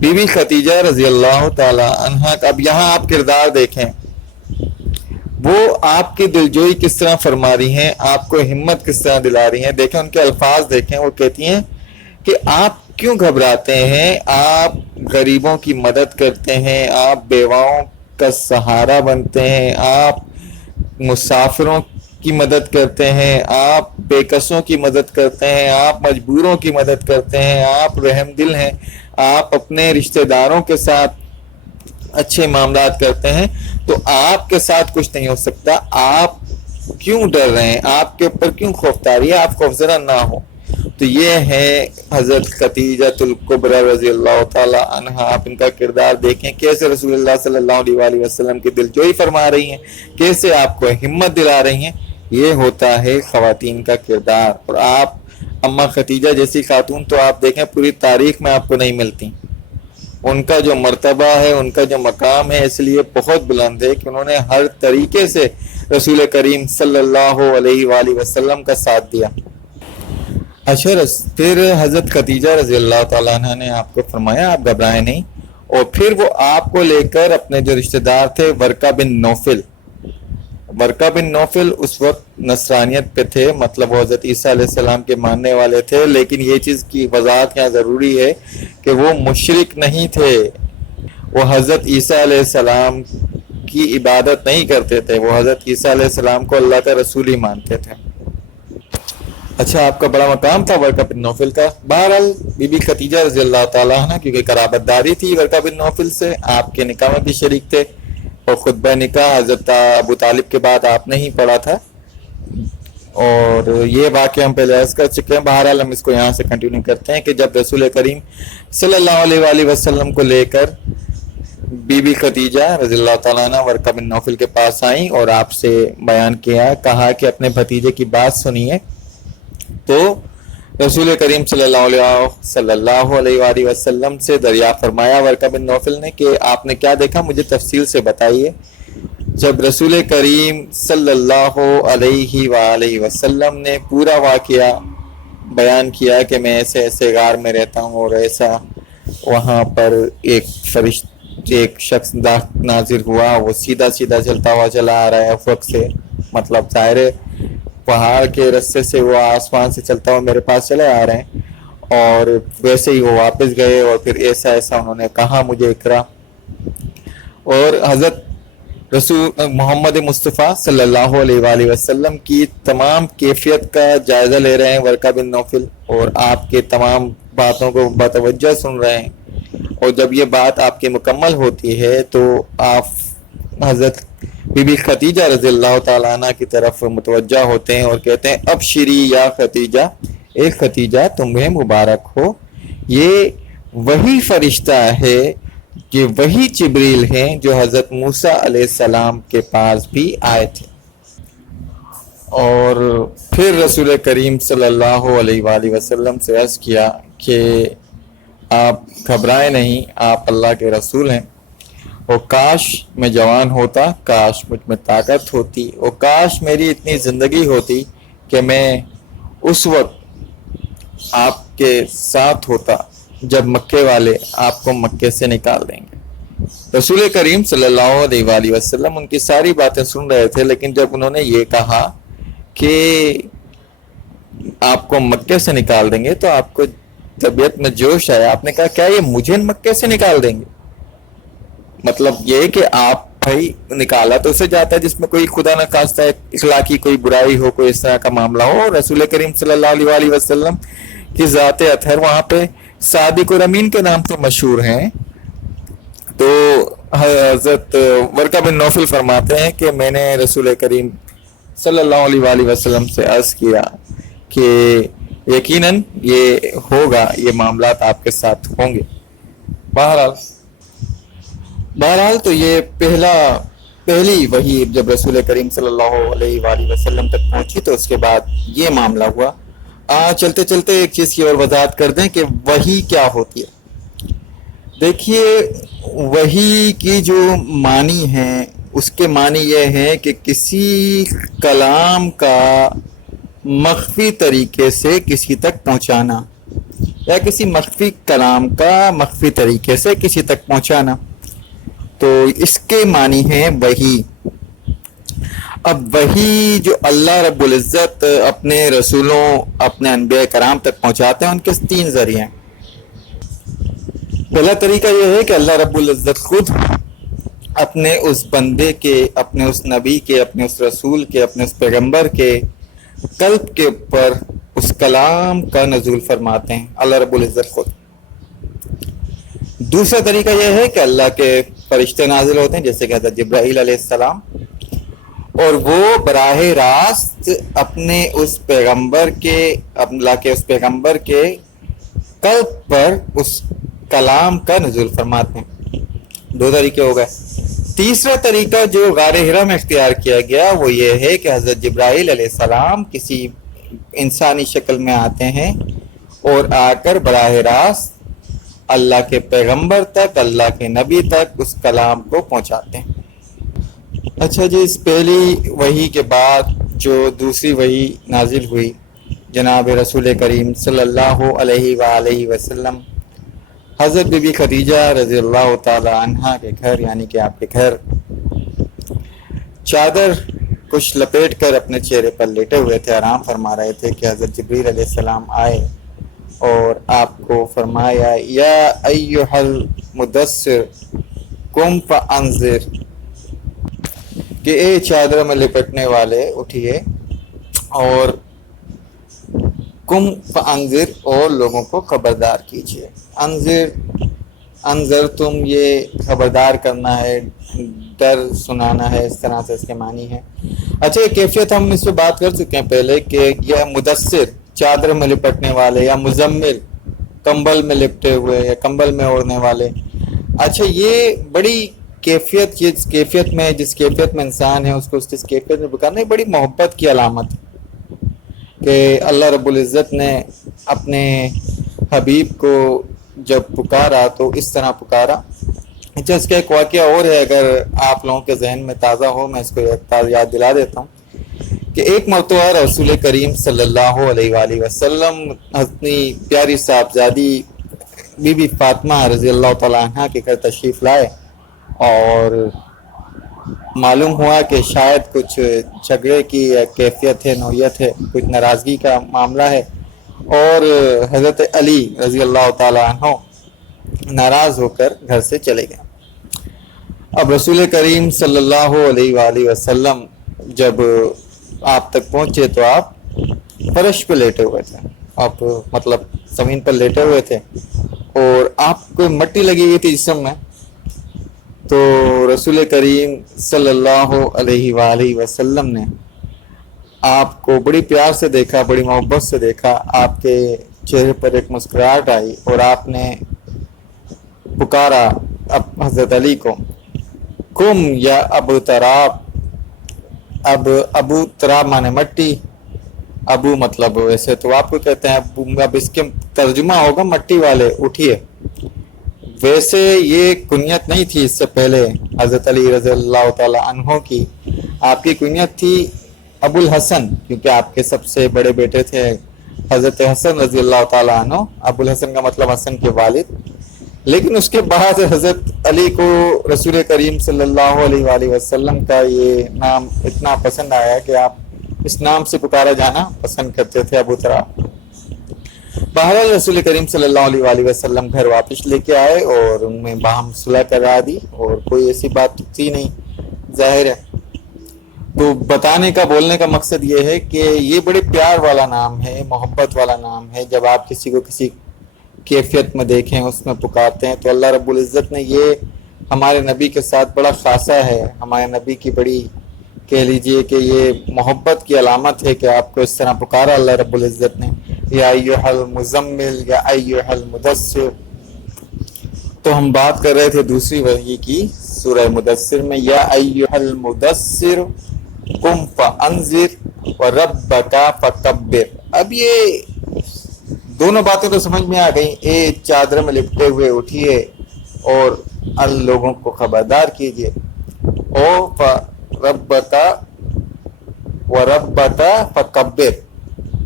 بی بی خدیجہ رضی اللہ تعالی عنہ کا اب یہاں آپ کردار دیکھیں, وہ آپ کی دلجوئی کس طرح فرما رہی ہیں, آپ کو ہمت کس طرح دلا رہی ہیں. دیکھیں ان کے الفاظ دیکھیں, وہ کہتی ہیں کہ آپ کیوں گھبراتے ہیں, آپ غریبوں کی مدد کرتے ہیں, آپ بیواؤں کا سہارا بنتے ہیں, آپ مسافروں کی مدد کرتے ہیں, آپ بے کسوں کی مدد کرتے ہیں, آپ مجبوروں کی مدد کرتے ہیں, آپ رحم دل ہیں, آپ اپنے رشتہ داروں کے ساتھ اچھے معاملات کرتے ہیں, تو آپ کے ساتھ کچھ نہیں ہو سکتا. آپ کیوں ڈر رہے ہیں, آپ کے اوپر کیوں خوف طاری ہے, آپ خوفزدہ نہ ہو. تو یہ ہے حضرت خدیجہ الکبریٰ رضی اللہ تعالی عنہ. آپ ان کا کردار دیکھیں, کیسے رسول اللہ صلی اللہ علیہ وآلہ وسلم کی دلجوئی فرما رہی ہیں, کیسے آپ کو ہمت دلا رہی ہیں. یہ ہوتا ہے خواتین کا کردار. اور آپ اما خدیجہ جیسی خاتون تو آپ دیکھیں پوری تاریخ میں آپ کو نہیں ملتی. ان کا جو مرتبہ ہے, ان کا جو مقام ہے, اس لیے بہت بلند ہے کہ انہوں نے ہر طریقے سے رسول کریم صلی اللہ علیہ وآلہ وسلم کا ساتھ دیا. اچھا, پھر حضرت خدیجہ رضی اللہ تعالیٰ عنہ نے آپ کو فرمایا آپ گھبرائیں نہیں, اور پھر وہ آپ کو لے کر اپنے جو رشتہ دار تھے ورقہ بن نوفل اس وقت نصرانیت پہ تھے, مطلب وہ حضرت عیسیٰ علیہ السلام کے ماننے والے تھے, لیکن یہ چیز کی وضاحت یہاں ضروری ہے کہ وہ مشرک نہیں تھے, وہ حضرت عیسیٰ علیہ السلام کی عبادت نہیں کرتے تھے, وہ حضرت عیسیٰ علیہ السلام کو اللہ کا رسول ہی مانتے تھے. اچھا, آپ کا بڑا مقام تھا ورقہ بن نوفل کا. بہرحال بی بی خدیجہ رضی اللہ تعالیٰ عنہ کیونکہ قرابت داری تھی ورقہ بن نوفل سے, آپ کے نکاح میں بھی شریک تھے, اور خطبہ نکاح حضرت ابو طالب کے بعد آپ نے ہی پڑھا تھا, اور یہ واقعہ ہم پہلے عرض کر چکے ہیں. بہرحال ہم اس کو یہاں سے کنٹینیو کرتے ہیں کہ جب رسول کریم صلی اللہ علیہ وآلہ وسلم کو لے کر بی بی خدیجہ رضی اللہ تعالیٰ عنہ ورقہ بن نوفل کے پاس آئیں اور آپ سے بیان کیا, کہا کہ اپنے بھتیجے کی بات سنیے, تو رسول کریم صلی اللہ علیہ وآلہ وسلم سے دریافت فرمایا ورقہ بن نوفل نے کہ آپ نے کیا دیکھا, مجھے تفصیل سے بتائیے. جب رسول کریم صلی اللہ علیہ وآلہ وسلم نے پورا واقعہ بیان کیا کہ میں ایسے ایسے غار میں رہتا ہوں, اور ایسا وہاں پر ایک شخص نازل ہوا, وہ سیدھا چلتا ہوا چلا آ رہا ہے افق سے, مطلب ظاہر ہے پہاڑ کے رستے سے وہ آسمان سے چلتا ہوا میرے پاس چلے آ رہے ہیں, اور ویسے ہی وہ واپس گئے, اور پھر ایسا انہوں نے کہا مجھے اقرا. اور حضرت رسول محمد مصطفیٰ صلی اللہ علیہ وآلہ وسلم کی تمام کیفیت کا جائزہ لے رہے ہیں ورقہ بن نوفل, اور آپ کے تمام باتوں کو بتوجہ سن رہے ہیں. اور جب یہ بات آپ کی مکمل ہوتی ہے تو آپ حضرت بی بی خدیجہ رضی اللہ تعالیٰ عنہ کی طرف متوجہ ہوتے ہیں اور کہتے ہیں ابشری یا خدیجہ, اے خدیجہ تمہیں مبارک ہو, یہ وہی فرشتہ ہے کہ وہی جبریل ہیں جو حضرت موسیٰ علیہ السلام کے پاس بھی آئے تھے. اور پھر رسول کریم صلی اللہ علیہ وآلہ وسلم سے عرض کیا کہ آپ گھبرائیں نہیں, آپ اللہ کے رسول ہیں, اور کاش میں جوان ہوتا, کاش مجھ میں طاقت ہوتی, اور کاش میری اتنی زندگی ہوتی کہ میں اس وقت آپ کے ساتھ ہوتا جب مکے والے آپ کو مکے سے نکال دیں گے. رسول کریم صلی اللہ علیہ وآلہ وسلم ان کی ساری باتیں سن رہے تھے, لیکن جب انہوں نے یہ کہا کہ آپ کو مکے سے نکال دیں گے تو آپ کو طبیعت میں جوش آیا. آپ نے کہا کیا یہ مجھے مکے سے نکال دیں گے؟ مطلب یہ کہ آپ بھائی نکالا تو اسے جاتا ہے جس میں کوئی خدا نہ خواستہ اخلاقی کوئی برائی ہو, کوئی اس طرح کا معاملہ ہو. رسول کریم صلی اللہ علیہ وآلہ وسلم کی ذات اطہر وہاں پہ صادق اور امین کے نام سے مشہور ہیں. تو حضرت ورقہ بن نوفل فرماتے ہیں کہ میں نے رسول کریم صلی اللہ علیہ وآلہ وسلم سے عرض کیا کہ یقیناً یہ ہوگا، یہ معاملات آپ کے ساتھ ہوں گے۔ بہرحال تو یہ پہلی وحی جب رسول کریم صلی اللہ علیہ وآلہ وسلم تک پہنچی تو اس کے بعد یہ معاملہ ہوا۔ چلتے چلتے ایک چیز کی اور وضاحت کر دیں کہ وحی کیا ہوتی ہے۔ دیکھیے، وحی کی جو معنی ہے اس کے معنی یہ ہے کہ کسی کلام کا مخفی طریقے سے کسی تک پہنچانا، یا کسی مخفی کلام کا مخفی طریقے سے کسی تک پہنچانا، تو اس کے معنی ہے وحی۔ اب وحی جو اللہ رب العزت اپنے رسولوں، اپنے انبیاء کرام تک پہنچاتے ہیں، ان کے 3 ذریعے ہیں۔ پہلا طریقہ یہ ہے کہ اللہ رب العزت خود اپنے اس بندے کے، اپنے اس نبی کے، اپنے اس رسول کے، اپنے اس پیغمبر کے قلب کے اوپر اس کلام کا نزول فرماتے ہیں، اللہ رب العزت خود۔ دوسرا طریقہ یہ ہے کہ اللہ کے فرشتے نازل ہوتے ہیں، جیسے کہ حضرت جبرائیل علیہ السلام، اور وہ براہ راست اپنے اس پیغمبر کے، اللہ کے اس پیغمبر کے قلب پر اس کلام کا نزول فرماتے ہیں۔ 2 طریقے ہو گئے۔ تیسرا طریقہ جو غار حرا میں اختیار کیا گیا وہ یہ ہے کہ حضرت جبرائیل علیہ السلام کسی انسانی شکل میں آتے ہیں اور آ کر براہ راست اللہ کے پیغمبر تک، اللہ کے نبی تک اس کلام کو پہنچاتے ہیں۔ اچھا جی، اس پہلی وحی کے بعد جو دوسری وحی نازل ہوئی جناب رسول کریم صلی اللہ علیہ وآلہ وسلم حضرت بی بی خدیجہ رضی اللہ تعالی عنہا کے گھر، یعنی کہ آپ کے گھر، چادر کچھ لپیٹ کر اپنے چہرے پر لیٹے ہوئے تھے، آرام فرما رہے تھے کہ حضرت جبریل علیہ السلام آئے اور آپ کو فرمایا، یا ایھا المدثر قم فانذر، کہ اے چادر میں لپٹنے والے اٹھیے اور قم فانذر، اور لوگوں کو خبردار کیجیے۔ انذر تم، یہ خبردار کرنا ہے، ڈر سنانا ہے، اس طرح سے اس کے معنی ہے۔ اچھا، یہ کیفیت ہم اس پہ بات کر چکے ہیں پہلے کہ یہ مدثر چادر میں لپٹنے والے، یا مزمل کمبل میں لپٹے ہوئے یا کمبل میں اوڑھنے والے۔ اچھا، یہ بڑی کیفیت، جس کیفیت میں انسان ہے اس کو اس کیفیت میں پکارنا، یہ بڑی محبت کی علامت ہے کہ اللہ رب العزت نے اپنے حبیب کو جب پکارا تو اس طرح پکارا۔ اچھا، اس کا ایک واقعہ اور ہے، اگر آپ لوگوں کے ذہن میں تازہ ہو، میں اس کو یاد دلا دیتا ہوں کہ ایک مرتبہ رسول کریم صلی اللہ علیہ وآلہ وسلم اپنی پیاری صاحبزادی بی بی فاطمہ رضی اللہ تعالیٰ عنہ کے گھر تشریف لائے، اور معلوم ہوا کہ شاید کچھ جھگڑے کی کیفیت ہے، نوعیت ہے، کچھ ناراضگی کا معاملہ ہے، اور حضرت علی رضی اللہ تعالیٰ عنہ ناراض ہو کر گھر سے چلے گئے۔ اب رسول کریم صلی اللہ علیہ وآلہ وسلم جب آپ تک پہنچے تو آپ فرش پہ لیٹے ہوئے تھے، آپ مطلب زمین پر لیٹے ہوئے تھے، اور آپ کو مٹی لگی ہوئی تھی جسم میں۔ تو رسول کریم صلی اللہ علیہ وآلہ وسلم نے آپ کو بڑی پیار سے دیکھا، بڑی محبت سے دیکھا، آپ کے چہرے پر ایک مسکراہٹ آئی، اور آپ نے پکارا حضرت علی کو، قم یا ابو تراب۔ اب ابو تراب مانے مٹی، ابو مطلب ویسے تو آپ کو کہتے ہیں ابو، اب اس کے ترجمہ ہوگا مٹی والے، اٹھیے۔ ویسے یہ کنیت نہیں تھی اس سے پہلے حضرت علی رضی اللہ تعالی عنہ کی، آپ کی کنیت تھی ابو الحسن، کیونکہ آپ کے سب سے بڑے بیٹے تھے حضرت حسن رضی اللہ تعالی عنہ، ابو الحسن کا مطلب حسن کے والد۔ لیکن اس کے بعد حضرت علی کو رسول کریم صلی اللہ علیہ وآلہ وسلم کا یہ نام اتنا پسند آیا کہ آپ اس نام سے پکارا جانا پسند کرتے تھے، ابو تراب۔ بہرحال رسول کریم صلی اللہ علیہ وآلہ وسلم گھر واپس لے کے آئے اور ان میں باہم صلح کرا دی، اور کوئی ایسی بات تھی نہیں، ظاہر ہے۔ تو بتانے کا، بولنے کا مقصد یہ ہے کہ یہ بڑے پیار والا نام ہے، محبت والا نام ہے۔ جب آپ کسی کو کسی کیفیت میں دیکھیں، اس میں پکارتے ہیں، تو اللہ رب العزت نے یہ ہمارے نبی کے ساتھ بڑا خاصہ ہے، ہمارے نبی کی بڑی کہہ لیجئے کہ یہ محبت کی علامت ہے کہ آپ کو اس طرح پکارا اللہ رب العزت نے۔ یا ایھا المزمل یا ایھا المدثر. تو ہم بات کر رہے تھے دوسری وحی کی سورہ مدثر میں، یا ایھا المدثر قم فانذر وربک فکبر. اب یہ دونوں باتیں تو سمجھ میں آ گئیں. ایک چادر میں لپٹے ہوئے اٹھیے اور ان لوگوں کو خبردار کیجیے. او ربک وربک فکبر.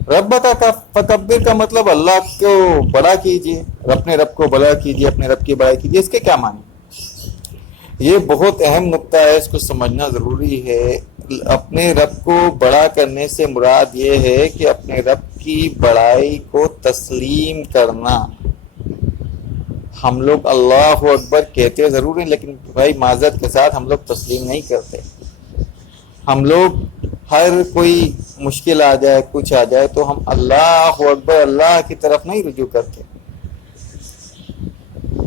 ربک کا فکبر کا مطلب اللہ کو بڑا کیجیے، اپنے رب کو بڑا کیجیے، اپنے رب کی بڑائی کیجیے. اس کے کیا معنی؟ یہ بہت اہم نقطہ ہے، اس کو سمجھنا ضروری ہے. اپنے رب کو بڑا کرنے سے مراد یہ ہے کہ اپنے رب کی بڑائی کو تسلیم کرنا. ہم لوگ اللہ اکبر کہتے ضرور ہیں، لیکن بھائی معذرت کے ساتھ ہم لوگ تسلیم نہیں کرتے. ہم لوگ ہر کوئی مشکل آ جائے، کچھ آ جائے تو ہم اللہ اکبر اللہ کی طرف نہیں رجوع کرتے.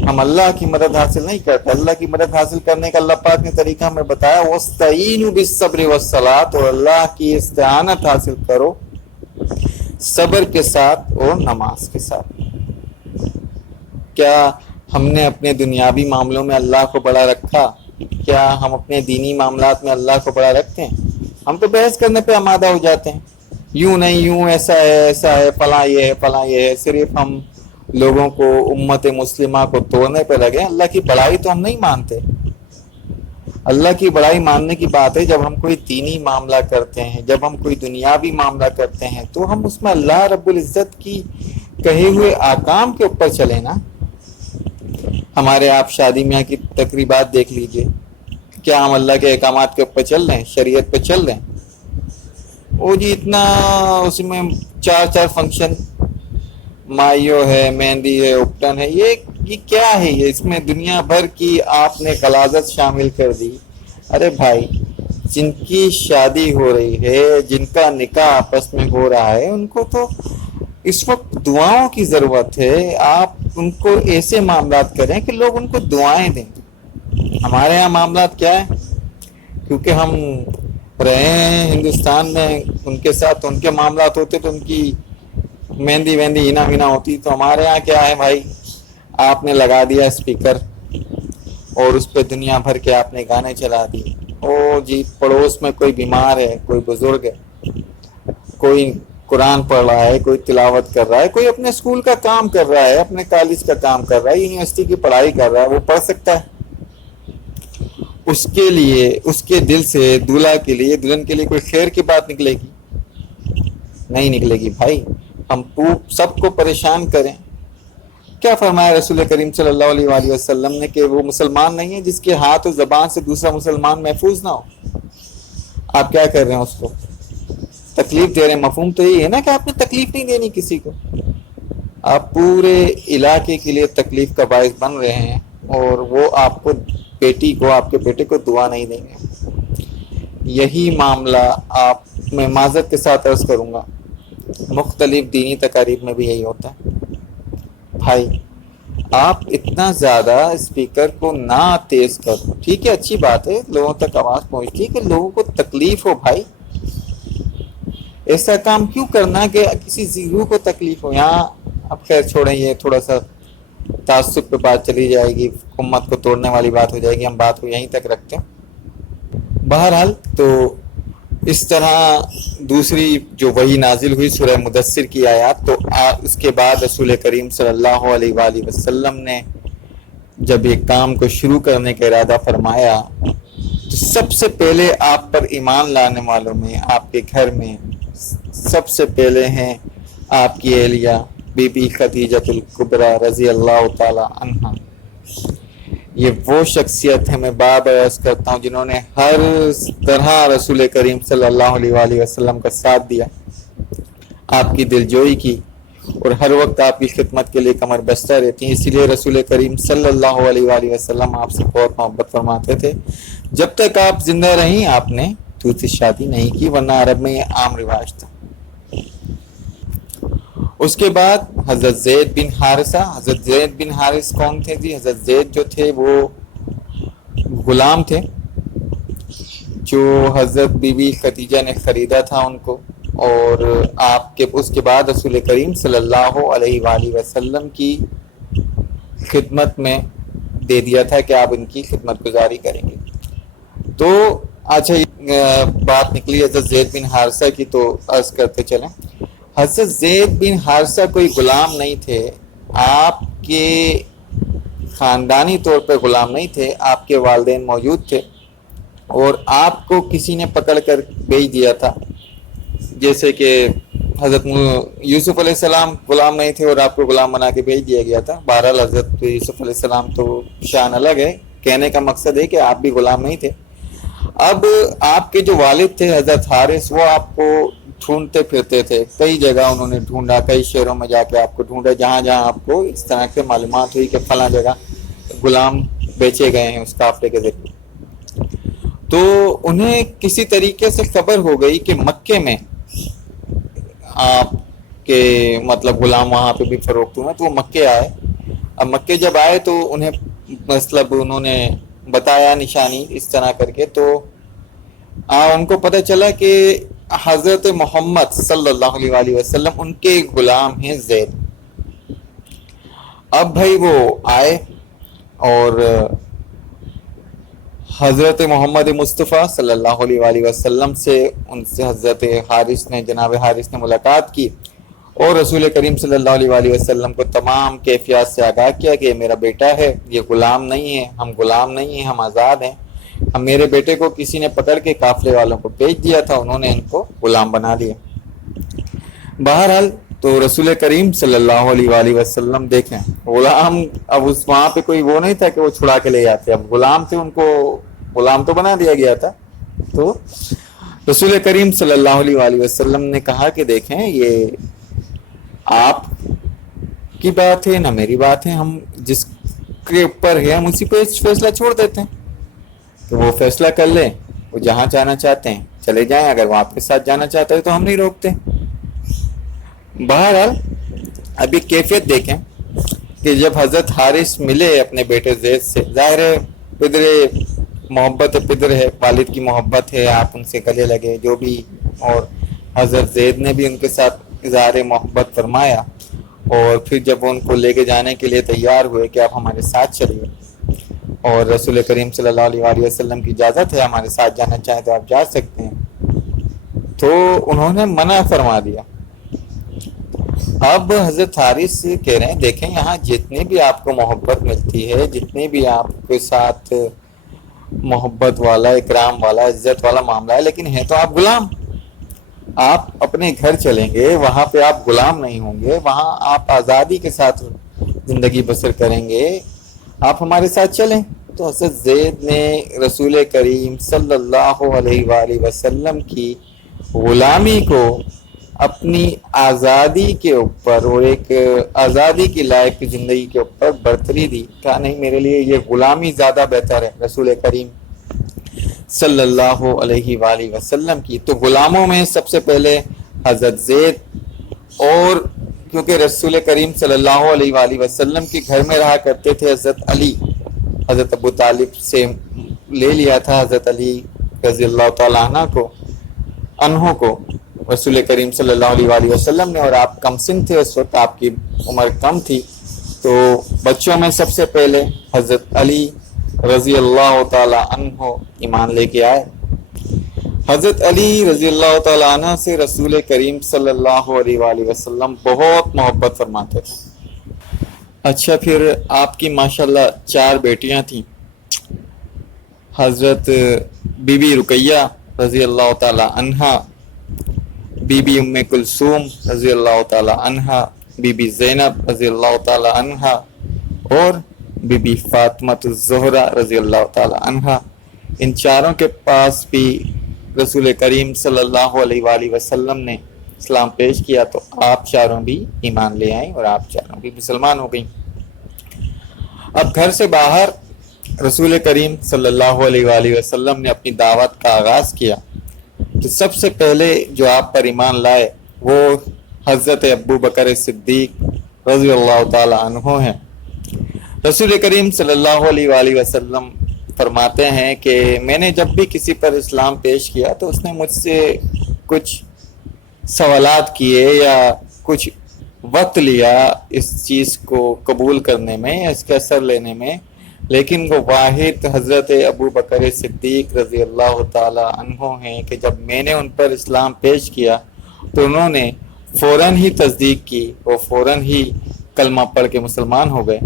ہم اللہ کی مدد حاصل نہیں کرتے. اللہ کی مدد حاصل کرنے کا اللہ پاک نے طریقہ ہمیں بتایا، وَاسْتَعِینُوا بِالصَّبْرِ وَالصَّلَاةِ، اور اللہ کی استعانت حاصل کرو صبر کے ساتھ اور نماز کے ساتھ. کیا ہم نے اپنے دنیاوی معاملوں میں اللہ کو بڑا رکھا؟ کیا ہم اپنے دینی معاملات میں اللہ کو بڑا رکھتے ہیں؟ ہم تو بحث کرنے پہ آمادہ ہو جاتے ہیں، یوں نہیں یوں، ایسا ہے فلاں یہ ہے فلاں یہ ہے. صرف ہم لوگوں کو، امت مسلمہ کو توڑنے پہ لگے. اللہ کی بڑائی تو ہم نہیں مانتے. اللہ کی بڑائی ماننے کی بات ہے جب ہم کوئی دینی معاملہ کرتے ہیں، جب ہم کوئی دنیاوی معاملہ کرتے ہیں تو ہم اس میں اللہ رب العزت کی کہے ہوئے احکام کے اوپر چلیں نا. ہمارے آپ شادی میاں کی تقریبات دیکھ لیجئے، کیا ہم اللہ کے احکامات کے اوپر چل رہے ہیں، شریعت پہ چل رہے ہیں؟ وہ جی اتنا اس میں 4 فنکشن، مائیو ہے، مہندی ہے، اپٹن ہے، یہ کیا ہے؟ یہ اس میں دنیا بھر کی آپ نے غلاظت شامل کر دی. ارے بھائی، جن کی شادی ہو رہی ہے، جن کا نکاح آپس میں ہو رہا ہے، ان کو تو اس وقت دعاؤں کی ضرورت ہے. آپ ان کو ایسے معاملات کریں کہ لوگ ان کو دعائیں دیں. ہمارے ہاں معاملات کیا ہے؟ کیونکہ ہم رہے ہیں ہندوستان میں، ان کے ساتھ ان کے معاملات ہوتے تو ان کی مہندی ہینا وینا ہوتی. تو ہمارے یہاں کیا ہے بھائی، آپ نے لگا دیا اسپیکر اور اس پہ دنیا بھر کے آپ نے گانے چلا دیے. او جی، پڑوس میں کوئی بیمار ہے، کوئی بزرگ ہے، کوئی قرآن پڑھ رہا ہے، کوئی تلاوت کر رہا ہے، کوئی اپنے اسکول کا کام کر رہا ہے، اپنے کالج کا کام کر رہا ہے، یونیورسٹی کی پڑھائی کر رہا ہے، وہ پڑھ سکتا ہے. اس کے لیے، اس کے دل سے دولہا کے لیے، دلہن کے لیے کوئی خیر کی بات نکلے گی؟ نہیں نکلے گی بھائی. ہم سب کو پریشان کریں. کیا فرمایا رسول کریم صلی اللہ علیہ وآلہ وسلم نے کہ وہ مسلمان نہیں ہے جس کے ہاتھ اور زبان سے دوسرا مسلمان محفوظ نہ ہو. آپ کیا کر رہے ہیں؟ اس کو تکلیف دے رہے ہیں. مفہوم تو یہی ہے نا کہ آپ نے تکلیف نہیں دینی کسی کو. آپ پورے علاقے کے لیے تکلیف کا باعث بن رہے ہیں اور وہ آپ کو، بیٹی کو، آپ کے بیٹے کو دعا نہیں دیں گے. یہی معاملہ آپ، میں معذرت کے ساتھ عرض کروں گا، مختلف دینی تقاریب میں بھی یہی ہوتا ہے. بھائی، آپ اتنا زیادہ اسپیکر کو نہ تیز کرو. ٹھیک ہے، اچھی بات ہے، لوگوں تک آواز پہنچتی ہے کہ لوگوں کو تکلیف ہو. بھائی، ایسا کام کیوں کرنا کہ کسی زیرو کو تکلیف ہو؟ یہاں اب خیر چھوڑیں، یہ تھوڑا سا تعصب پہ بات چلی جائے گی، امت کو توڑنے والی بات ہو جائے گی. ہم بات کو یہیں تک رکھتے ہیں. بہرحال، تو اس طرح دوسری جو وحی نازل ہوئی سورہ مدثر کی آیات، تو اس کے بعد رسول کریم صلی اللہ علیہ وآلہ وسلم نے جب ایک کام کو شروع کرنے کا ارادہ فرمایا تو سب سے پہلے آپ پر ایمان لانے والوں میں، آپ کے گھر میں سب سے پہلے ہیں آپ کی اہلیہ بی بی خدیجہ الکبریٰ رضی اللہ تعالی عنہا. یہ وہ شخصیت ہے، میں بار بار عرض کرتا ہوں، جنہوں نے ہر طرح رسول کریم صلی اللہ علیہ وآلہ وسلم کا ساتھ دیا، آپ کی دلجوئی کی، اور ہر وقت آپ کی خدمت کے لیے کمر بستہ رہتی ہیں. اسی لیے رسول کریم صلی اللہ علیہ وآلہ وسلم آپ سے بہت محبت فرماتے تھے. جب تک آپ زندہ رہیں آپ نے دوسری شادی نہیں کی، ورنہ عرب میں یہ عام رواج تھا. اس کے بعد حضرت زید بن حارثہ. حضرت زید بن حارث کون تھے جی؟ حضرت زید جو تھے وہ غلام تھے جو حضرت بی بی خدیجہ نے خریدا تھا ان کو. اور آپ کے اس کے بعد رسول کریم صلی اللہ علیہ وآلہ وسلم کی خدمت میں دے دیا تھا کہ آپ ان کی خدمت گزاری کریں گے. تو اچھا یہ بات نکلی حضرت زید بن حارثہ کی، تو عرض کرتے چلیں. حضرت زید بن حارثہ کوئی غلام نہیں تھے، آپ کے خاندانی طور پہ غلام نہیں تھے، آپ کے والدین موجود تھے اور آپ کو کسی نے پکڑ کر بھیج دیا تھا. جیسے کہ حضرت یوسف علیہ السلام غلام نہیں تھے اور آپ کو غلام بنا کے بھیج دیا گیا تھا. بہرحال حضرت یوسف علیہ السلام تو شان الگ ہے، کہنے کا مقصد ہے کہ آپ بھی غلام نہیں تھے. اب آپ کے جو والد تھے حضرت حارث، وہ آپ کو ڈھونڈتے پھرتے تھے، کئی جگہ انہوں نے ڈھونڈا، کئی شہروں میں جا کے آپ کو ڈھونڈا، جہاں جہاں آپ کو اس طرح سے معلومات ہوئی کہ فلاں جگہ غلام بیچے گئے ہیں اس قافلے کے ذریعے. تو انہیں کسی طریقے سے خبر ہو گئی کہ مکے میں آپ کے مطلب غلام وہاں پہ بھی فروخت ہوئے، تو وہ مکے آئے. اب مکے جب آئے تو انہوں نے بتایا نشانی اس طرح کر کے، تو ان کو پتہ چلا کہ حضرت محمد صلی اللہ علیہ وآلہ وسلم ان کے غلام ہیں زید. اب بھائی وہ آئے اور حضرت محمد مصطفیٰ صلی اللہ علیہ وآلہ وسلم سے ان سے حضرت جناب حارث نے ملاقات کی اور رسول کریم صلی اللہ علیہ وآلہ وسلم کو تمام کیفیات سے آگاہ کیا کہ یہ میرا بیٹا ہے، یہ غلام نہیں ہے، ہم غلام نہیں ہیں، ہم آزاد ہیں. میرے بیٹے کو کسی نے پکڑ کے قافلے والوں کو بھیج دیا تھا، انہوں نے ان کو غلام بنا لیا. بہرحال تو رسول کریم صلی اللہ علیہ وآلہ وسلم دیکھیں غلام، اب اس وہاں پہ کوئی وہ نہیں تھا کہ وہ چھڑا کے لے جاتے، اب غلام تھے، ان کو غلام تو بنا دیا گیا تھا. تو رسول کریم صلی اللہ علیہ وآلہ وسلم نے کہا کہ دیکھیں یہ آپ کی بات ہے نہ میری بات ہے، ہم جس کے اوپر ہے ہم اسی پہ فیصلہ چھوڑ دیتے ہیں، تو وہ فیصلہ کر لیں، وہ جہاں جانا چاہتے ہیں چلے جائیں، اگر وہ آپ کے ساتھ جانا چاہتے ہیں تو ہم نہیں روکتے. بہرحال ابھی کیفیت دیکھیں کہ جب حضرت حارث ملے اپنے بیٹے زید سے، ظاہر ہے پدر محبت ہے، پدر ہے، والد کی محبت ہے، آپ ان سے گلے لگے جو بھی، اور حضرت زید نے بھی ان کے ساتھ اظہار محبت فرمایا. اور پھر جب ان کو لے کے جانے کے لیے تیار ہوئے کہ آپ ہمارے ساتھ چلیے اور رسول کریم صلی اللہ علیہ وآلہ وسلم کی اجازت ہے ہمارے ساتھ جانا چاہیں تو آپ جا سکتے ہیں، تو انہوں نے منع فرما دیا. اب حضرت حارث کہہ رہے ہیں دیکھیں یہاں جتنی بھی آپ کو محبت ملتی ہے، جتنی بھی آپ کے ساتھ محبت والا، اکرام والا، عزت والا معاملہ ہے، لیکن ہیں تو آپ غلام. آپ اپنے گھر چلیں گے، وہاں پہ آپ غلام نہیں ہوں گے، وہاں آپ آزادی کے ساتھ زندگی بسر کریں گے، آپ ہمارے ساتھ چلیں. تو حضرت زید نے رسول کریم صلی اللہ علیہ وآلہ وسلم کی غلامی کو اپنی آزادی کے اوپر اور ایک آزادی کی لائق زندگی کے اوپر برتری دی. کہا نہیں، میرے لیے یہ غلامی زیادہ بہتر ہے رسول کریم صلی اللہ علیہ وآلہ وسلم کی. تو غلاموں میں سب سے پہلے حضرت زید، اور کیونکہ رسول کریم صلی اللہ علیہ وآلہ وسلم کے گھر میں رہا کرتے تھے حضرت علی، حضرت ابو طالب سے لے لیا تھا حضرت علی رضی اللہ تعالیٰ عنہ کو رسول کریم صلی اللہ علیہ وآلہ وسلم نے، اور آپ کم سن تھے اس وقت، آپ کی عمر کم تھی. تو بچوں میں سب سے پہلے حضرت علی رضی اللہ تعالیٰ عنہ ایمان لے کے آئے. حضرت علی رضی اللہ تعالیٰ عنہ سے رسول کریم صلی اللہ علیہ وآلہ وسلم بہت محبت فرماتے تھے. اچھا، پھر آپ کی ماشاءاللہ 4 بیٹیاں تھیں، حضرت بی بی رقیہ رضی اللہ تعالیٰ عنہ، بی بی ام کلثوم رضی اللہ تعالیٰ عنہ، بی بی زینب رضی اللہ تعالیٰ عنہ، اور بی بی فاطمہ الزہرا رضی اللہ تعالیٰ عنہ. ان چاروں کے پاس بھی رسول کریم صلی اللہ علیہ وآلہ وسلم نے اسلام پیش کیا، تو آپ چاروں بھی ایمان لے آئیں اور آپ چاروں بھی مسلمان ہو گئیں. اب گھر سے باہر رسول کریم صلی اللہ علیہ وآلہ وسلم نے اپنی دعوت کا آغاز کیا. تو سب سے پہلے جو آپ پر ایمان لائے وہ حضرت ابو بکر صدیق رضی اللہ تعالیٰ عنہ ہیں. رسول کریم صلی اللہ علیہ وآلہ وسلم فرماتے ہیں کہ میں نے جب بھی کسی پر اسلام پیش کیا تو اس نے مجھ سے کچھ سوالات کیے یا کچھ وقت لیا اس چیز کو قبول کرنے میں یا اس کا اثر لینے میں، لیکن وہ واحد حضرت ابو بکر صدیق رضی اللہ تعالی عنہ ہیں کہ جب میں نے ان پر اسلام پیش کیا تو انہوں نے فوراً ہی تصدیق کی، وہ فوراً ہی کلمہ پڑھ کے مسلمان ہو گئے۔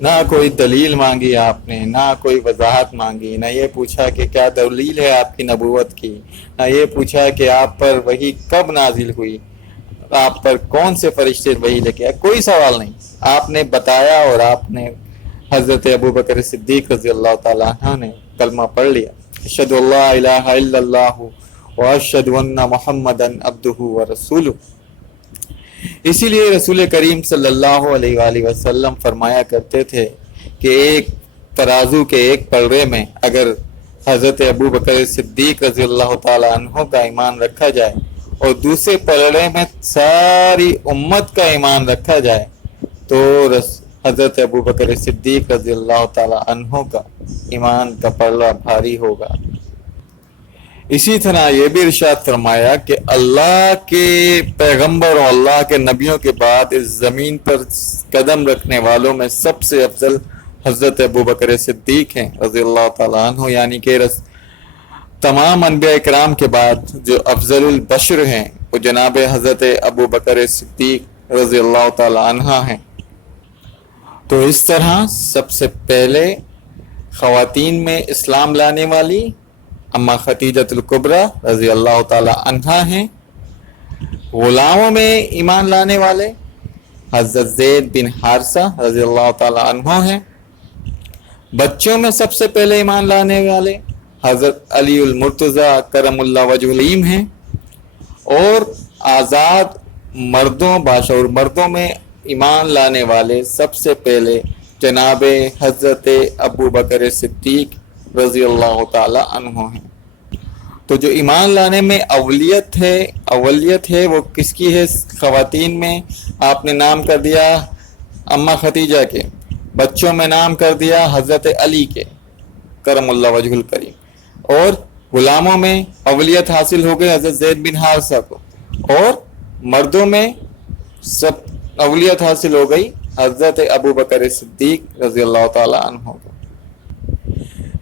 نہ کوئی دلیل مانگی آپ نے، نہ کوئی وضاحت مانگی، نہ یہ پوچھا کہ کیا دلیل ہے آپ کی نبوت کی، نہ یہ پوچھا کہ آپ پر وحی کب نازل ہوئی، آپ پر کون سے فرشتے وحی لے کے آئے، کوئی سوال نہیں، آپ نے بتایا اور آپ نے حضرت ابو بکر صدیق رضی اللہ تعالیٰ عنہ نے کلمہ پڑھ لیا، اشہد اللہ الہ الا اللہ واشہد ان محمدا عبدہ ورسولہ۔ اسی لیے رسول کریم صلی اللہ علیہ وآلہ وسلم فرمایا کرتے تھے کہ ایک ترازو کے ایک پلڑے میں اگر حضرت ابو بکر صدیق رضی اللہ تعالی عنہ کا ایمان رکھا جائے اور دوسرے پلڑے میں ساری امت کا ایمان رکھا جائے تو حضرت ابو بکر صدیق رضی اللہ تعالی عنہ کا ایمان کا پلڑا بھاری ہوگا۔ اسی طرح یہ بھی ارشاد فرمایا کہ اللہ کے پیغمبر اور اللہ کے نبیوں کے بعد اس زمین پر قدم رکھنے والوں میں سب سے افضل حضرت ابو بکر صدیق ہیں رضی اللہ تعالیٰ عنہ، یعنی کہ تمام انبیاء اکرام کے بعد جو افضل البشر ہیں وہ جناب حضرت ابو بکر صدیق رضی اللہ تعالیٰ عنہ ہیں۔ تو اس طرح سب سے پہلے خواتین میں اسلام لانے والی اما خدیجۃ الکبریٰ رضی اللہ تعالی عنہا ہیں، غلاموں میں ایمان لانے والے حضرت زید بن حارثہ رضی اللہ تعالی عنہ ہیں، بچوں میں سب سے پہلے ایمان لانے والے حضرت علی المرتضی کرم اللہ وجہ العلیم ہیں، اور آزاد مردوں باشعور مردوں میں ایمان لانے والے سب سے پہلے جناب حضرت ابو بکر صدیق رضی اللہ تعالی عنہ ہیں۔ تو جو ایمان لانے میں اولیت ہے وہ کس کی ہے؟ خواتین میں آپ نے نام کر دیا اما خدیجہ کے، بچوں میں نام کر دیا حضرت علی کے کرم اللہ وجہ الکریم، اور غلاموں میں اولیت حاصل ہو گئی حضرت زید بن حارثہ کو، اور مردوں میں سب اولیت حاصل ہو گئی حضرت ابو بکر صدیق رضی اللہ تعالی عنہ کو۔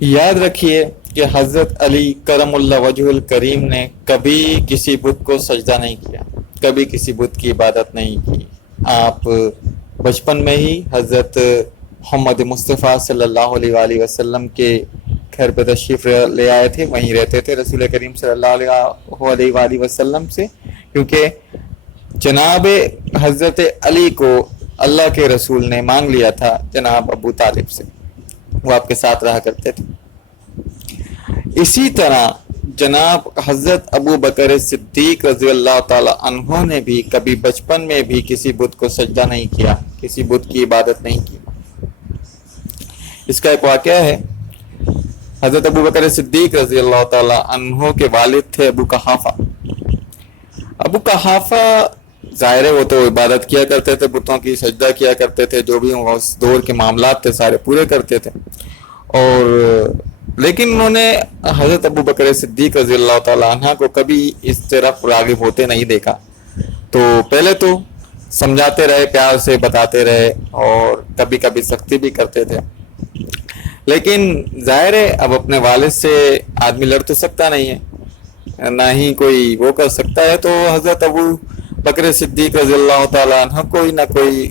یاد رکھیے کہ حضرت علی کرم اللہ وجہ الکریم نے کبھی کسی بت کو سجدہ نہیں کیا، کبھی کسی بت کی عبادت نہیں کی۔ آپ بچپن میں ہی حضرت محمد مصطفیٰ صلی اللہ علیہ وآلہ وسلم کے گھر پہ تشریف لے آئے تھے، وہیں رہتے تھے رسول کریم صلی اللہ علیہ وآلہ وسلم سے، کیونکہ جناب حضرت علی کو اللہ کے رسول نے مانگ لیا تھا جناب ابو طالب سے، وہ آپ کے ساتھ رہا کرتے تھے۔ اسی طرح جناب حضرت ابو بکر صدیق رضی اللہ تعالی عنہ نے بھی کبھی بچپن میں بھی کسی بت کو سجدہ نہیں کیا، کسی بت کی عبادت نہیں کی۔ اس کا ایک واقعہ ہے، حضرت ابو بکر صدیق رضی اللہ تعالی عنہ کے والد تھے ابو قحافہ۔ ابو قحافہ ظاہر ہے وہ تو عبادت کیا کرتے تھے، بتوں کی سجدہ کیا کرتے تھے، جو بھی اس دور کے معاملات تھے سارے پورے کرتے تھے، اور لیکن انہوں نے حضرت ابو بکر صدیق رضی اللہ تعالی عنہ کو کبھی اس طرف راغب ہوتے نہیں دیکھا۔ تو پہلے تو سمجھاتے رہے، پیار سے بتاتے رہے، اور کبھی کبھی سختی بھی کرتے تھے، لیکن ظاہر ہے اب اپنے والد سے آدمی لڑ تو سکتا نہیں ہے، نہ ہی کوئی وہ کر سکتا ہے، تو حضرت ابو بکر صدیق رضی اللہ تعالیٰ عنہ کوئی نہ کوئی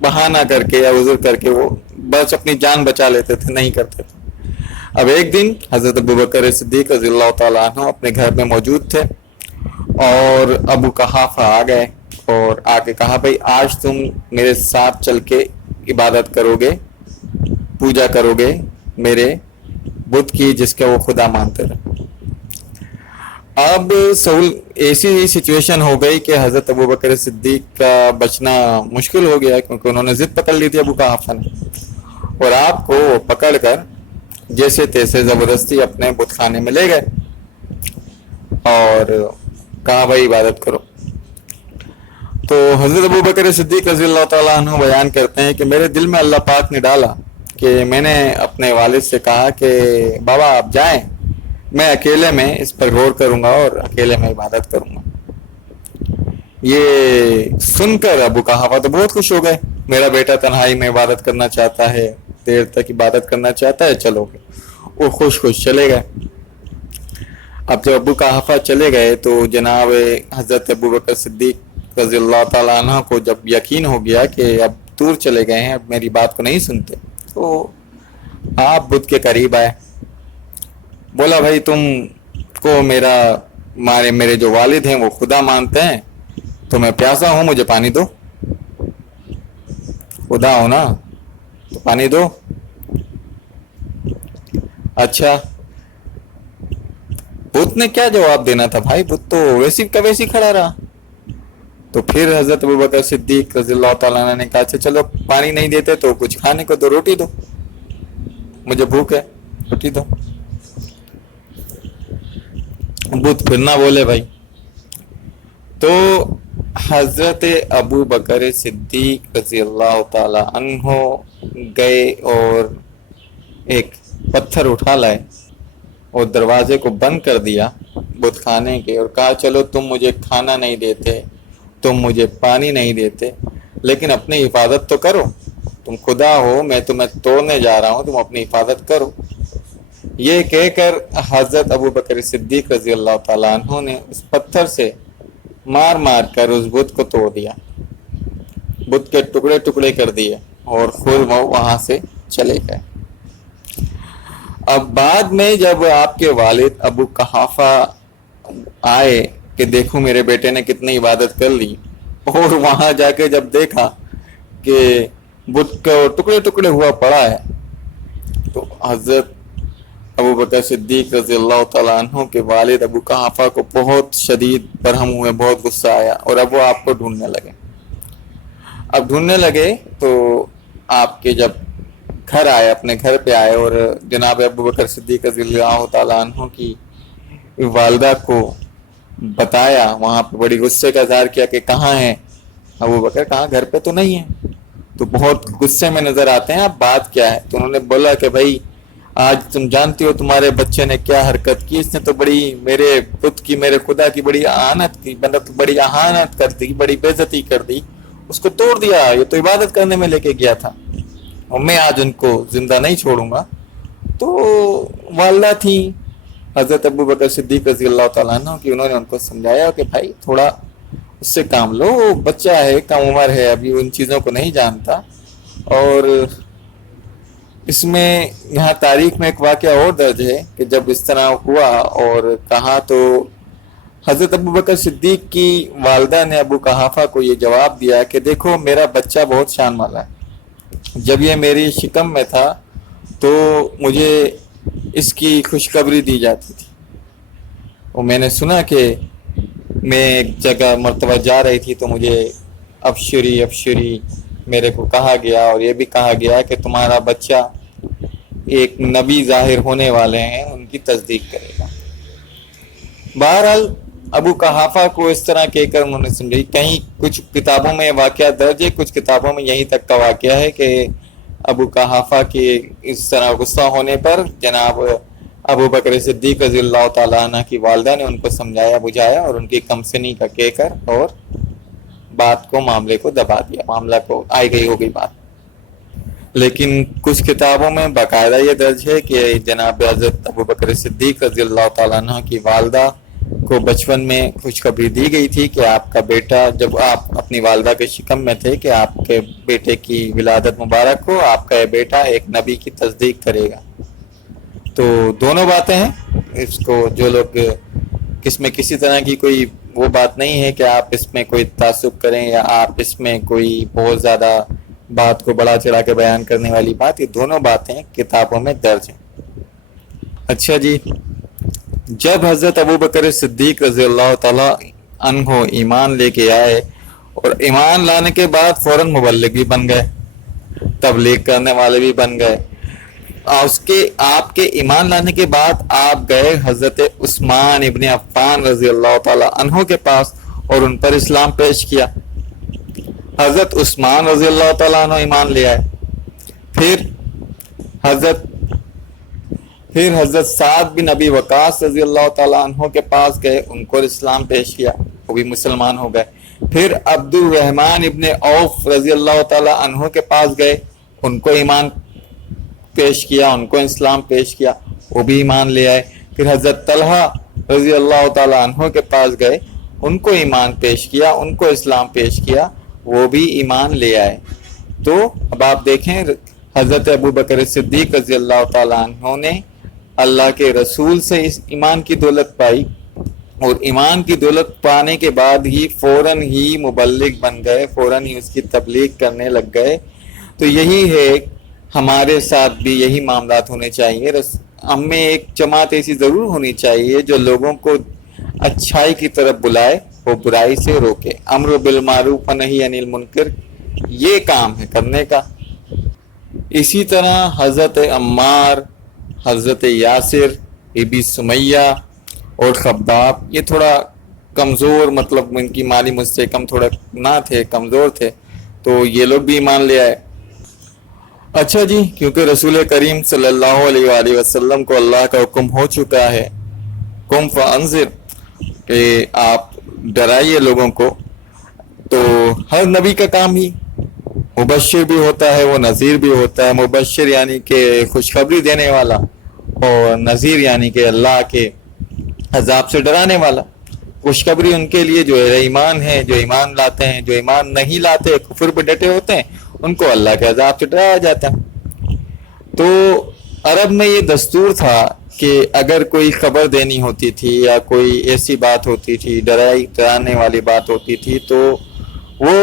بہانہ کر کے یا عذر کر کے وہ بس اپنی جان بچا لیتے تھے، نہیں کرتے تھے۔ اب ایک دن حضرت ابو بکر صدیق رضی اللہ تعالیٰ عنہ اپنے گھر میں موجود تھے، اور ابو قحافہ آ گئے اور آ کے کہا بھائی آج تم میرے ساتھ چل کے عبادت کرو گے، پوجا کرو گے میرے بت کی جس کا وہ خدا مانتے رہے۔ اب ایسی سچویشن ہو گئی کہ حضرت ابو بکر صدیق کا بچنا مشکل ہو گیا، کیونکہ انہوں نے ضد پکڑ لی تھی ابو قحافہ نے، اور آپ کو پکڑ کر جیسے تیسے زبردستی اپنے بت خانے میں لے گئے اور کہا بھائی عبادت کرو۔ تو حضرت ابو بکر صدیق رضی اللہ تعالیٰ عنہ بیان کرتے ہیں کہ میرے دل میں اللہ پاک نے ڈالا کہ میں نے اپنے والد سے کہا کہ بابا آپ جائیں، میں اکیلے میں اس پر غور کروں گا اور اکیلے میں عبادت کروں گا۔ یہ سن کر ابو قحافہ تو بہت خوش ہو گئے، میرا بیٹا تنہائی میں عبادت کرنا چاہتا ہے، دیر تک عبادت کرنا چاہتا ہے، چلو گے۔ وہ خوش خوش چلے گئے۔ اب جب ابو قحافہ چلے گئے تو جناب حضرت ابوبکر صدیق رضی اللہ تعالیٰ عنہ کو جب یقین ہو گیا کہ اب دور چلے گئے ہیں، اب میری بات کو نہیں سنتے، تو آپ بدھ کے قریب آئے، بولا بھائی تم کو میرے جو والد ہیں وہ خدا مانتے ہیں، تو میں پیاسا ہوں، مجھے پانی دو، خدا ہو نا تو پانی دو۔ اچھا، بدھ نے کیا جواب دینا تھا بھائی، بدھ تو ویسی کا ویسی کھڑا رہا۔ تو پھر حضرت ابوبکر صدیق رضی اللہ تعالیٰ عنہ نے کہا اچھا چلو پانی نہیں دیتے تو کچھ کھانے کو دو، روٹی دو، مجھے بھوک ہے، روٹی دو۔ بدھ پھر نہ بولے بھائی۔ تو حضرت ابوبکر صدیق رضی اللہ تعالیٰ عنہ گئے اور ایک پتھر اٹھا لائے اور دروازے کو بند کر دیا بدھ خانے کے، اور کہا چلو تم مجھے کھانا نہیں دیتے، تم مجھے پانی نہیں دیتے، لیکن اپنی حفاظت تو کرو، تم خدا ہو، میں تمہیں توڑنے جا رہا ہوں، تم اپنی حفاظت کرو۔ یہ کہہ کر حضرت ابوبکر صدیق رضی اللہ تعالیٰ عنہ نے اس پتھر سے مار مار کر اس بدھ کو توڑ دیا، بدھ کے ٹکڑے ٹکڑے کر دیے، اور خود وہ وہاں سے چلے گئے۔ اب بعد میں جب آپ کے والد ابو قحافہ آئے کہ دیکھو میرے بیٹے نے کتنی عبادت کر لی، اور وہاں جا کے جب دیکھا کہ بدھ کو ٹکڑے ٹکڑے ہوا پڑا ہے، تو حضرت ابوبکر صدیق رضی اللہ تعالیٰ عنہ کے والد ابو قحافہ کو بہت شدید برہم ہوئے، بہت غصہ آیا، اور اب وہ آپ کو ڈھونڈنے لگے۔ اب ڈھونڈنے لگے تو آپ کے جب گھر آئے، اپنے گھر پہ آئے، اور جناب ابوبکر صدیق رضی اللہ تعالیٰ عنہ کی والدہ کو بتایا، وہاں پہ بڑی غصے کا اظہار کیا کہ کہاں ہیں ابوبکر، کہاں گھر پہ تو نہیں ہے، تو بہت غصے میں نظر آتے ہیں، اب بات کیا ہے؟ تو انہوں نے بولا کہ بھائی آج تم جانتی ہو تمہارے بچے نے کیا حرکت کی، اس نے تو بڑی میرے خود کی، میرے خدا کی بڑی اہانت کی، بڑی اہانت کر دی، بڑی بے عزتی کر دی، اس کو توڑ دیا، یہ تو عبادت کرنے میں لے کے گیا تھا، اور میں آج ان کو زندہ نہیں چھوڑوں گا۔ تو والدہ تھی حضرت ابوبکر صدیق رضی اللہ تعالیٰ عنہ کی، انہوں نے ان کو سمجھایا کہ بھائی تھوڑا اس سے کام لو، بچہ ہے، کم عمر ہے، ابھی ان چیزوں کو نہیں جانتا۔ اور اس میں یہاں تاریخ میں ایک واقعہ اور درج ہے کہ جب اس طرح ہوا اور کہا، تو حضرت ابوبکر صدیق کی والدہ نے ابو قحافہ کو یہ جواب دیا کہ دیکھو میرا بچہ بہت شان والا ہے، جب یہ میری شکم میں تھا تو مجھے اس کی خوشخبری دی جاتی تھی، اور میں نے سنا کہ میں ایک جگہ مرتبہ جا رہی تھی تو مجھے ابشری ابشری میرے کو کہا گیا، اور یہ بھی کہا گیا کہ تمہارا بچہ ایک نبی ظاہر ہونے والے ہیں، ان کی تصدیق کرے گا۔ بہرحال ابو قحافہ کو اس طرح کہہ کر انہوں نے سمجھائی، کہیں کچھ کتابوں میں واقعہ درج ہے، کچھ کتابوں میں یہیں تک کا واقعہ ہے کہ ابو قحافہ کے اس طرح غصہ ہونے پر جناب ابوبکر صدیق رضی اللہ تعالیٰ عنہ کی والدہ نے ان کو سمجھایا بجھایا، اور ان کی کمسنی کا کہہ کر اور بات کو، معاملے کو دبا دیا، معاملہ کو آئی گئی ہو گئی بات۔ لیکن کچھ کتابوں میں باقاعدہ یہ درج ہے کہ جناب حضرت ابوبکر صدیق رضی اللہ تعالیٰ عنہ کی والدہ کو بچپن میں خوشخبری دی گئی تھی کہ آپ کا بیٹا، جب آپ اپنی والدہ کے شکم میں تھے، کہ آپ کے بیٹے کی ولادت مبارک ہو، آپ کا یہ بیٹا ایک نبی کی تصدیق کرے گا۔ تو دونوں باتیں ہیں، اس کو جو لوگ اس میں کسی طرح کی کوئی وہ بات نہیں ہے کہ آپ اس میں کوئی تعصب کریں یا آپ اس میں کوئی بہت زیادہ بات کو بڑا چڑھا کے بیان کرنے والی بات، یہ دونوں باتیں کتابوں میں درج ہیں۔ اچھا جی، جب حضرت ابوبکر صدیق رضی اللہ تعالیٰ عنہ ایمان لے کے آئے، اور ایمان لانے کے بعد فوراً مبلغ بھی بن گئے، تبلیغ کرنے والے بھی بن گئے۔ آپ کے ایمان لانے کے بعد آپ گئے حضرت عثمان ابن عفان رضی اللہ تعالیٰ عنہ کے پاس اور ان پر اسلام پیش کیا۔ حضرت عثمان رضی اللہ تعالیٰ عنہ ایمان لے آئے، پھر حضرت سعد بن ابی وقاص رضی اللہ تعالیٰ عنہ کے پاس گئے، ان کو اسلام پیش کیا، وہ بھی مسلمان ہو گئے۔ پھر عبد الرحمن ابن عوف رضی اللہ تعالی عنہ کے پاس گئے، ان کو ایمان پیش کیا، ان کو اسلام پیش کیا، وہ بھی ایمان لے آئے۔ پھر حضرت طلحہ رضی اللہ تعالی عنہ کے پاس گئے، ان کو ایمان پیش کیا، ان کو اسلام پیش کیا، وہ بھی ایمان لے آئے۔ تو اب آپ دیکھیں حضرت ابو بکر صدیق رضی اللہ تعالی عنہ نے اللہ کے رسول سے اس ایمان کی دولت پائی، اور ایمان کی دولت پانے کے بعد ہی فوراً ہی مبلغ بن گئے، فوراً ہی اس کی تبلیغ کرنے لگ گئے۔ تو یہی ہے، ہمارے ساتھ بھی یہی معاملات ہونے چاہیے۔ ہم میں ایک جماعت ایسی ضرور ہونی چاہیے جو لوگوں کو اچھائی کی طرف بلائے، وہ برائی سے روکے۔ امر بالمعروف و نہی عن المنکر، یہ کام ہے کرنے کا۔ اسی طرح حضرت عمار، حضرت یاسر، بی بی سمیہ اور خباب، یہ تھوڑا کمزور، مطلب ان کی مالی مستحکم تھوڑا نہ تھے، کمزور تھے، تو یہ لوگ بھی ایمان لے آئے۔ اچھا جی، کیونکہ رسول کریم صلی اللہ علیہ وآلہ وسلم کو اللہ کا حکم ہو چکا ہے قم فانذر، کہ آپ ڈرائیے لوگوں کو، تو ہر نبی کا کام ہی مبشر بھی ہوتا ہے، وہ نذیر بھی ہوتا ہے۔ مبشر یعنی کہ خوشخبری دینے والا، اور نذیر یعنی کہ اللہ کے عذاب سے ڈرانے والا۔ خوشخبری ان کے لیے جو ایمان ہے، جو ایمان لاتے ہیں، جو ایمان نہیں لاتے، کفر پہ ڈٹے ہوتے ہیں، ان کو اللہ کے عذاب سے ڈرایا جاتا ہے۔ تو عرب میں یہ دستور تھا کہ اگر کوئی خبر دینی ہوتی تھی یا کوئی ایسی بات ہوتی تھی، ڈرانے والی بات ہوتی تھی، تو وہ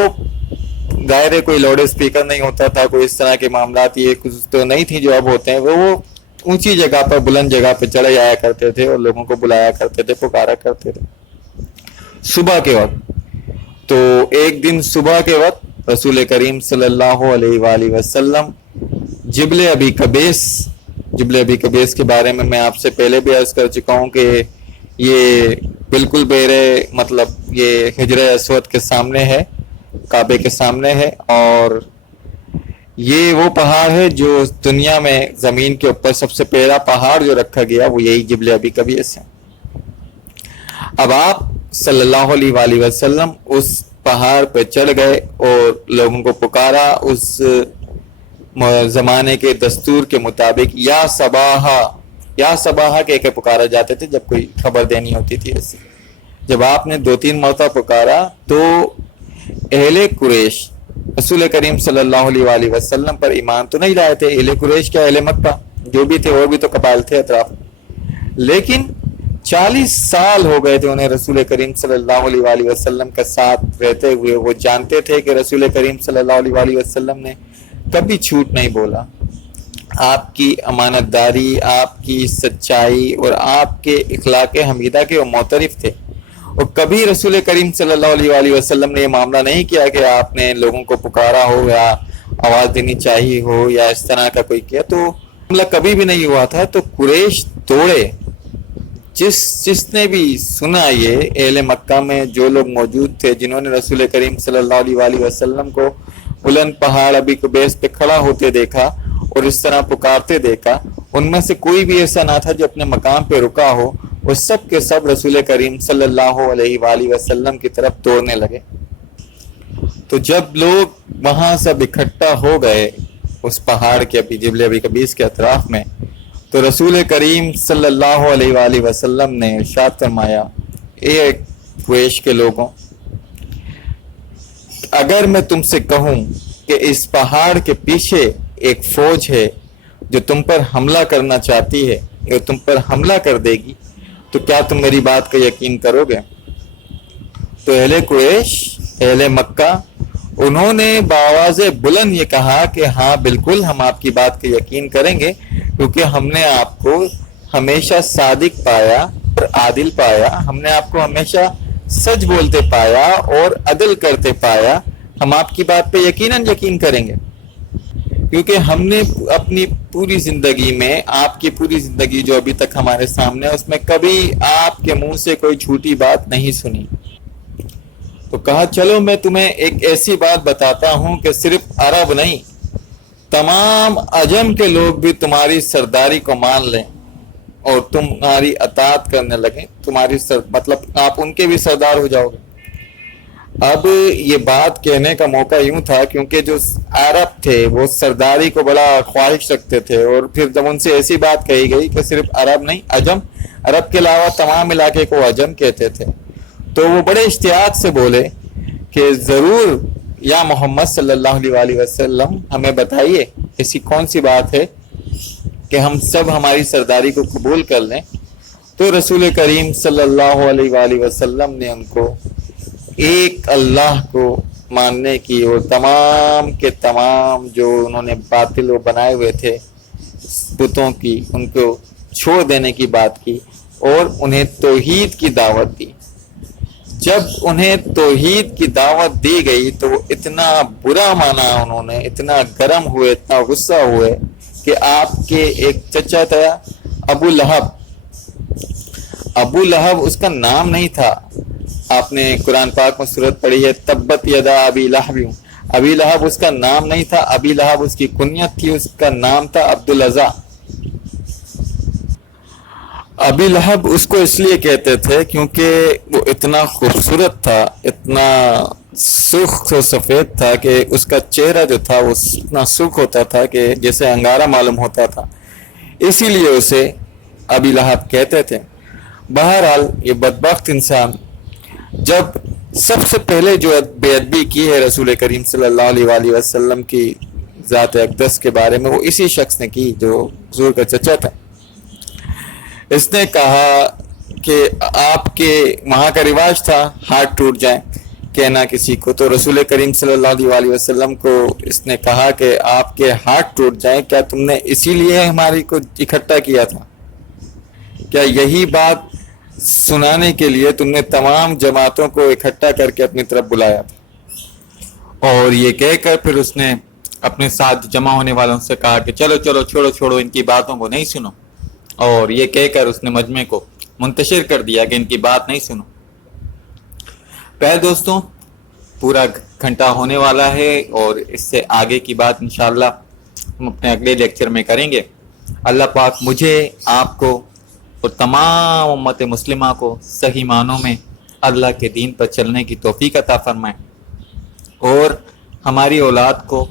ظاہر ہے کوئی لاؤڈ اسپیکر نہیں ہوتا تھا، کوئی اس طرح کے معاملات یہ کچھ تو نہیں تھی جو اب ہوتے ہیں۔ وہ اونچی جگہ پر، بلند جگہ پہ چڑھے جایا کرتے تھے اور لوگوں کو بلایا کرتے تھے، پکارا کرتے تھے صبح کے وقت۔ تو ایک دن صبح کے وقت رسول کریم صلی اللہ علیہ وآلہ وسلم جبل ابی قبیس کے بارے میں آپ سے پہلے بھی عرض کر چکا ہوں کہ یہ بالکل مطلب یہ حجر اسود کے سامنے ہے، کعبے کے سامنے ہے، اور یہ وہ پہاڑ ہے جو دنیا میں زمین کے اوپر سب سے پہلا پہاڑ جو رکھا گیا وہ یہی جبل ابی قبیس ہے۔ اب آپ صلی اللہ علیہ وآلہ وسلم اس پہاڑ پہ چڑھ گئے اور لوگوں کو پکارا اس زمانے کے دستور کے مطابق، یا صباحا کہہ کے پکارا جاتے تھے جب کوئی خبر دینی ہوتی تھی۔ ایسے جب آپ نے 2-3 مرتبہ پکارا تو اہل قریش رسول کریم صلی اللہ علیہ وآلہ وسلم پر ایمان تو نہیں لائے تھے۔ اہل قریش کیا، اہل مکہ جو بھی تھے، اور بھی تو قبائل تھے اطراف، لیکن 40 سال ہو گئے تھے انہیں رسول کریم صلی اللہ علیہ وآلہ وسلم کا ساتھ رہتے ہوئے۔ وہ جانتے تھے کہ رسول کریم صلی اللہ علیہ وآلہ وسلم نے کبھی جھوٹ نہیں بولا، آپ کی امانت داری، آپ کی سچائی اور آپ کے اخلاق حمیدہ کے وہ معترف تھے، اور کبھی رسول کریم صلی اللہ علیہ وآلہ وسلم نے یہ معاملہ نہیں کیا کہ آپ نے لوگوں کو پکارا ہو یا آواز دینی چاہیے ہو یا اس طرح کا کوئی کیا، تو معاملہ کبھی بھی نہیں ہوا تھا۔ تو قریش دوڑے، جس نے بھی سنا، یہ اہل مکہ میں جو لوگ موجود تھے جنہوں نے رسول کریم صلی اللہ علیہ وآلہ وسلم کو بلند پہاڑ ابی قبیس پہ کھڑا ہوتے دیکھا اور اس طرح پکارتے دیکھا، ان میں سے کوئی بھی ایسا نہ تھا جو اپنے مقام پہ رکا ہو، وہ سب کے سب رسول کریم صلی اللہ علیہ وآلہ وسلم کی طرف دوڑنے لگے۔ تو جب لوگ وہاں سب اکٹھا ہو گئے اس پہاڑ کے جبل ابی قبیس کے اطراف میں، تو رسول کریم صلی اللہ علیہ وآلہ وسلم نے ارشاد فرمایا، اے قریش کے لوگوں، اگر میں تم سے کہوں کہ اس پہاڑ کے پیچھے ایک فوج ہے جو تم پر حملہ کرنا چاہتی ہے، جو تم پر حملہ کر دے گی، تو کیا تم میری بات کا یقین کرو گے؟ تو اہل قریش، اہل مکہ، انہوں نے بآواز بلند یہ کہا کہ ہاں بالکل ہم آپ کی بات کا یقین کریں گے، کیونکہ ہم نے آپ کو ہمیشہ صادق پایا اور عادل پایا، ہم نے آپ کو ہمیشہ سچ بولتے پایا اور عدل کرتے پایا، ہم آپ کی بات پہ یقین کریں گے، کیونکہ ہم نے اپنی پوری زندگی میں، آپ کی پوری زندگی جو ابھی تک ہمارے سامنے ہے، اس میں کبھی آپ کے منہ سے کوئی جھوٹی بات نہیں سنی۔ تو کہا چلو میں تمہیں ایک ایسی بات بتاتا ہوں کہ صرف عرب نہیں، تمام عجم کے لوگ بھی تمہاری سرداری کو مان لیں اور تمہاری اطاعت کرنے لگیں، مطلب آپ ان کے بھی سردار ہو جاؤ گے۔ اب یہ بات کہنے کا موقع یوں تھا کیونکہ جو عرب تھے وہ سرداری کو بڑا خواہش رکھتے تھے، اور پھر جب ان سے ایسی بات کہی گئی کہ صرف عرب نہیں، عجم، عرب کے علاوہ تمام علاقے کو عجم کہتے تھے، تو وہ بڑے اشتیاق سے بولے کہ ضرور یا محمد صلی اللہ علیہ وآلہ وسلم ہمیں بتائیے ایسی کون سی بات ہے کہ ہم سب ہماری سرداری کو قبول کر لیں۔ تو رسول کریم صلی اللہ علیہ وآلہ وسلم نے ان کو ایک اللہ کو ماننے کی اور تمام کے تمام جو انہوں نے باطل و بنائے ہوئے تھے بتوں کی، ان کو چھوڑ دینے کی بات کی اور انہیں توحید کی دعوت دی۔ جب انہیں توحید کی دعوت دی گئی تو وہ اتنا برا مانا، انہوں نے اتنا گرم ہوئے، اتنا غصہ ہوئے کہ آپ کے ایک چچا تھا ابو لہب، ابو لہب اس کا نام نہیں تھا، آپ نے قرآن پاک میں سورت پڑھی ہے تبت یدا ابی لہب، ابی لہب اس کا نام نہیں تھا، ابی لہب اس کی کنیت تھی، اس کا نام تھا عبدالعزیٰ۔ ابی لہب اس کو اس لیے کہتے تھے کیونکہ وہ اتنا خوبصورت تھا، اتنا سرخ و سفید تھا کہ اس کا چہرہ جو تھا وہ اتنا سرخ ہوتا تھا کہ جیسے انگارہ معلوم ہوتا تھا، اسی لیے اسے ابی لہب کہتے تھے۔ بہرحال یہ بدبخت انسان جب سب سے پہلے جو بے ادبی کی ہے رسول کریم صلی اللہ علیہ وآلہ وسلم کی ذات اقدس کے بارے میں، وہ اسی شخص نے کی جو حضور کا چچا تھا۔ اس نے کہا کہ آپ کے وہاں کا رواج تھا ہاتھ ٹوٹ جائیں کہنا کسی کو، تو رسول کریم صلی اللہ علیہ وآلہ وسلم کو اس نے کہا کہ آپ کے ہاتھ ٹوٹ جائیں، کیا تم نے اسی لیے ہماری کو اکٹھا کیا تھا؟ کیا یہی بات سنانے کے لیے تم نے تمام جماعتوں کو اکٹھا کر کے اپنی طرف بلایا تھا؟ اور یہ کہہ کر پھر اس نے اپنے ساتھ جمع ہونے والوں سے کہا کہ چلو چلو چھوڑو ان کی باتوں کو نہیں سنو، اور یہ کہہ کر اس نے مجمع کو منتشر کر دیا کہ ان کی بات نہیں سنو۔ پہلے دوستوں پورا گھنٹہ ہونے والا ہے اور اس سے آگے کی بات انشاءاللہ ہم اپنے اگلے لیکچر میں کریں گے۔ اللہ پاک مجھے، آپ کو اور تمام امت مسلمہ کو صحیح معنوں میں اللہ کے دین پر چلنے کی توفیق عطا فرمائے، اور ہماری اولاد کو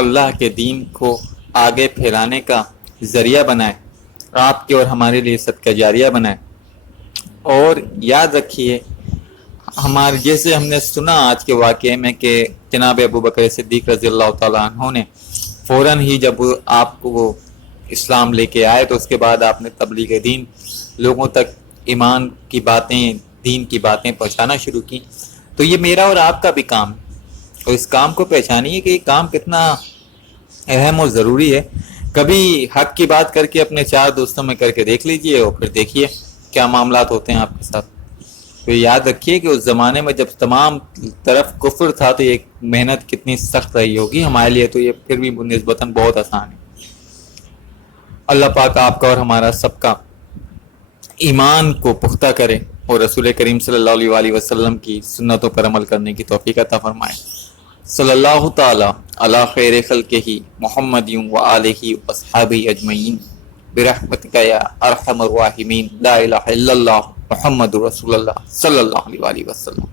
اللہ کے دین کو آگے پھیلانے کا ذریعہ بنائے، آپ کے اور ہمارے لیے صدقہ جاریہ بنائے۔ اور یاد رکھیے ہمارے جیسے ہم نے سنا آج کے واقعے میں کہ جناب ابو بکر صدیق رضی اللہ تعالیٰ عنہ نے فوراً ہی جب آپ کو وہ اسلام لے کے آئے تو اس کے بعد آپ نے تبلیغ دین، لوگوں تک ایمان کی باتیں، دین کی باتیں پہنچانا شروع کی۔ تو یہ میرا اور آپ کا بھی کام ہے، اور اس کام کو پہچانیے کہ یہ کام کتنا اہم اور ضروری ہے۔ کبھی حق کی بات کر کے اپنے 4 دوستوں میں کر کے دیکھ لیجئے اور پھر دیکھیے کیا معاملات ہوتے ہیں آپ کے ساتھ۔ تو یاد رکھیے کہ اس زمانے میں جب تمام طرف کفر تھا تو یہ محنت کتنی سخت رہی ہوگی، ہمارے لیے تو یہ پھر بھی نسبتاً بہت آسان ہے۔ اللہ پاک آپ کا اور ہمارا سب کا ایمان کو پختہ کرے اور رسول کریم صلی اللہ علیہ وآلہ وسلم کی سنتوں پر عمل کرنے کی توفیق عطا فرمائے۔ صلی اللہ تعالی علی خیر خلقہ محمد و آلہ و اصحابہ اجمعین برحمتک یا ارحم الراحمین، لا الہ الا اللہ محمد رسول اللہ صلی اللہ علیہ وآلہ وسلم۔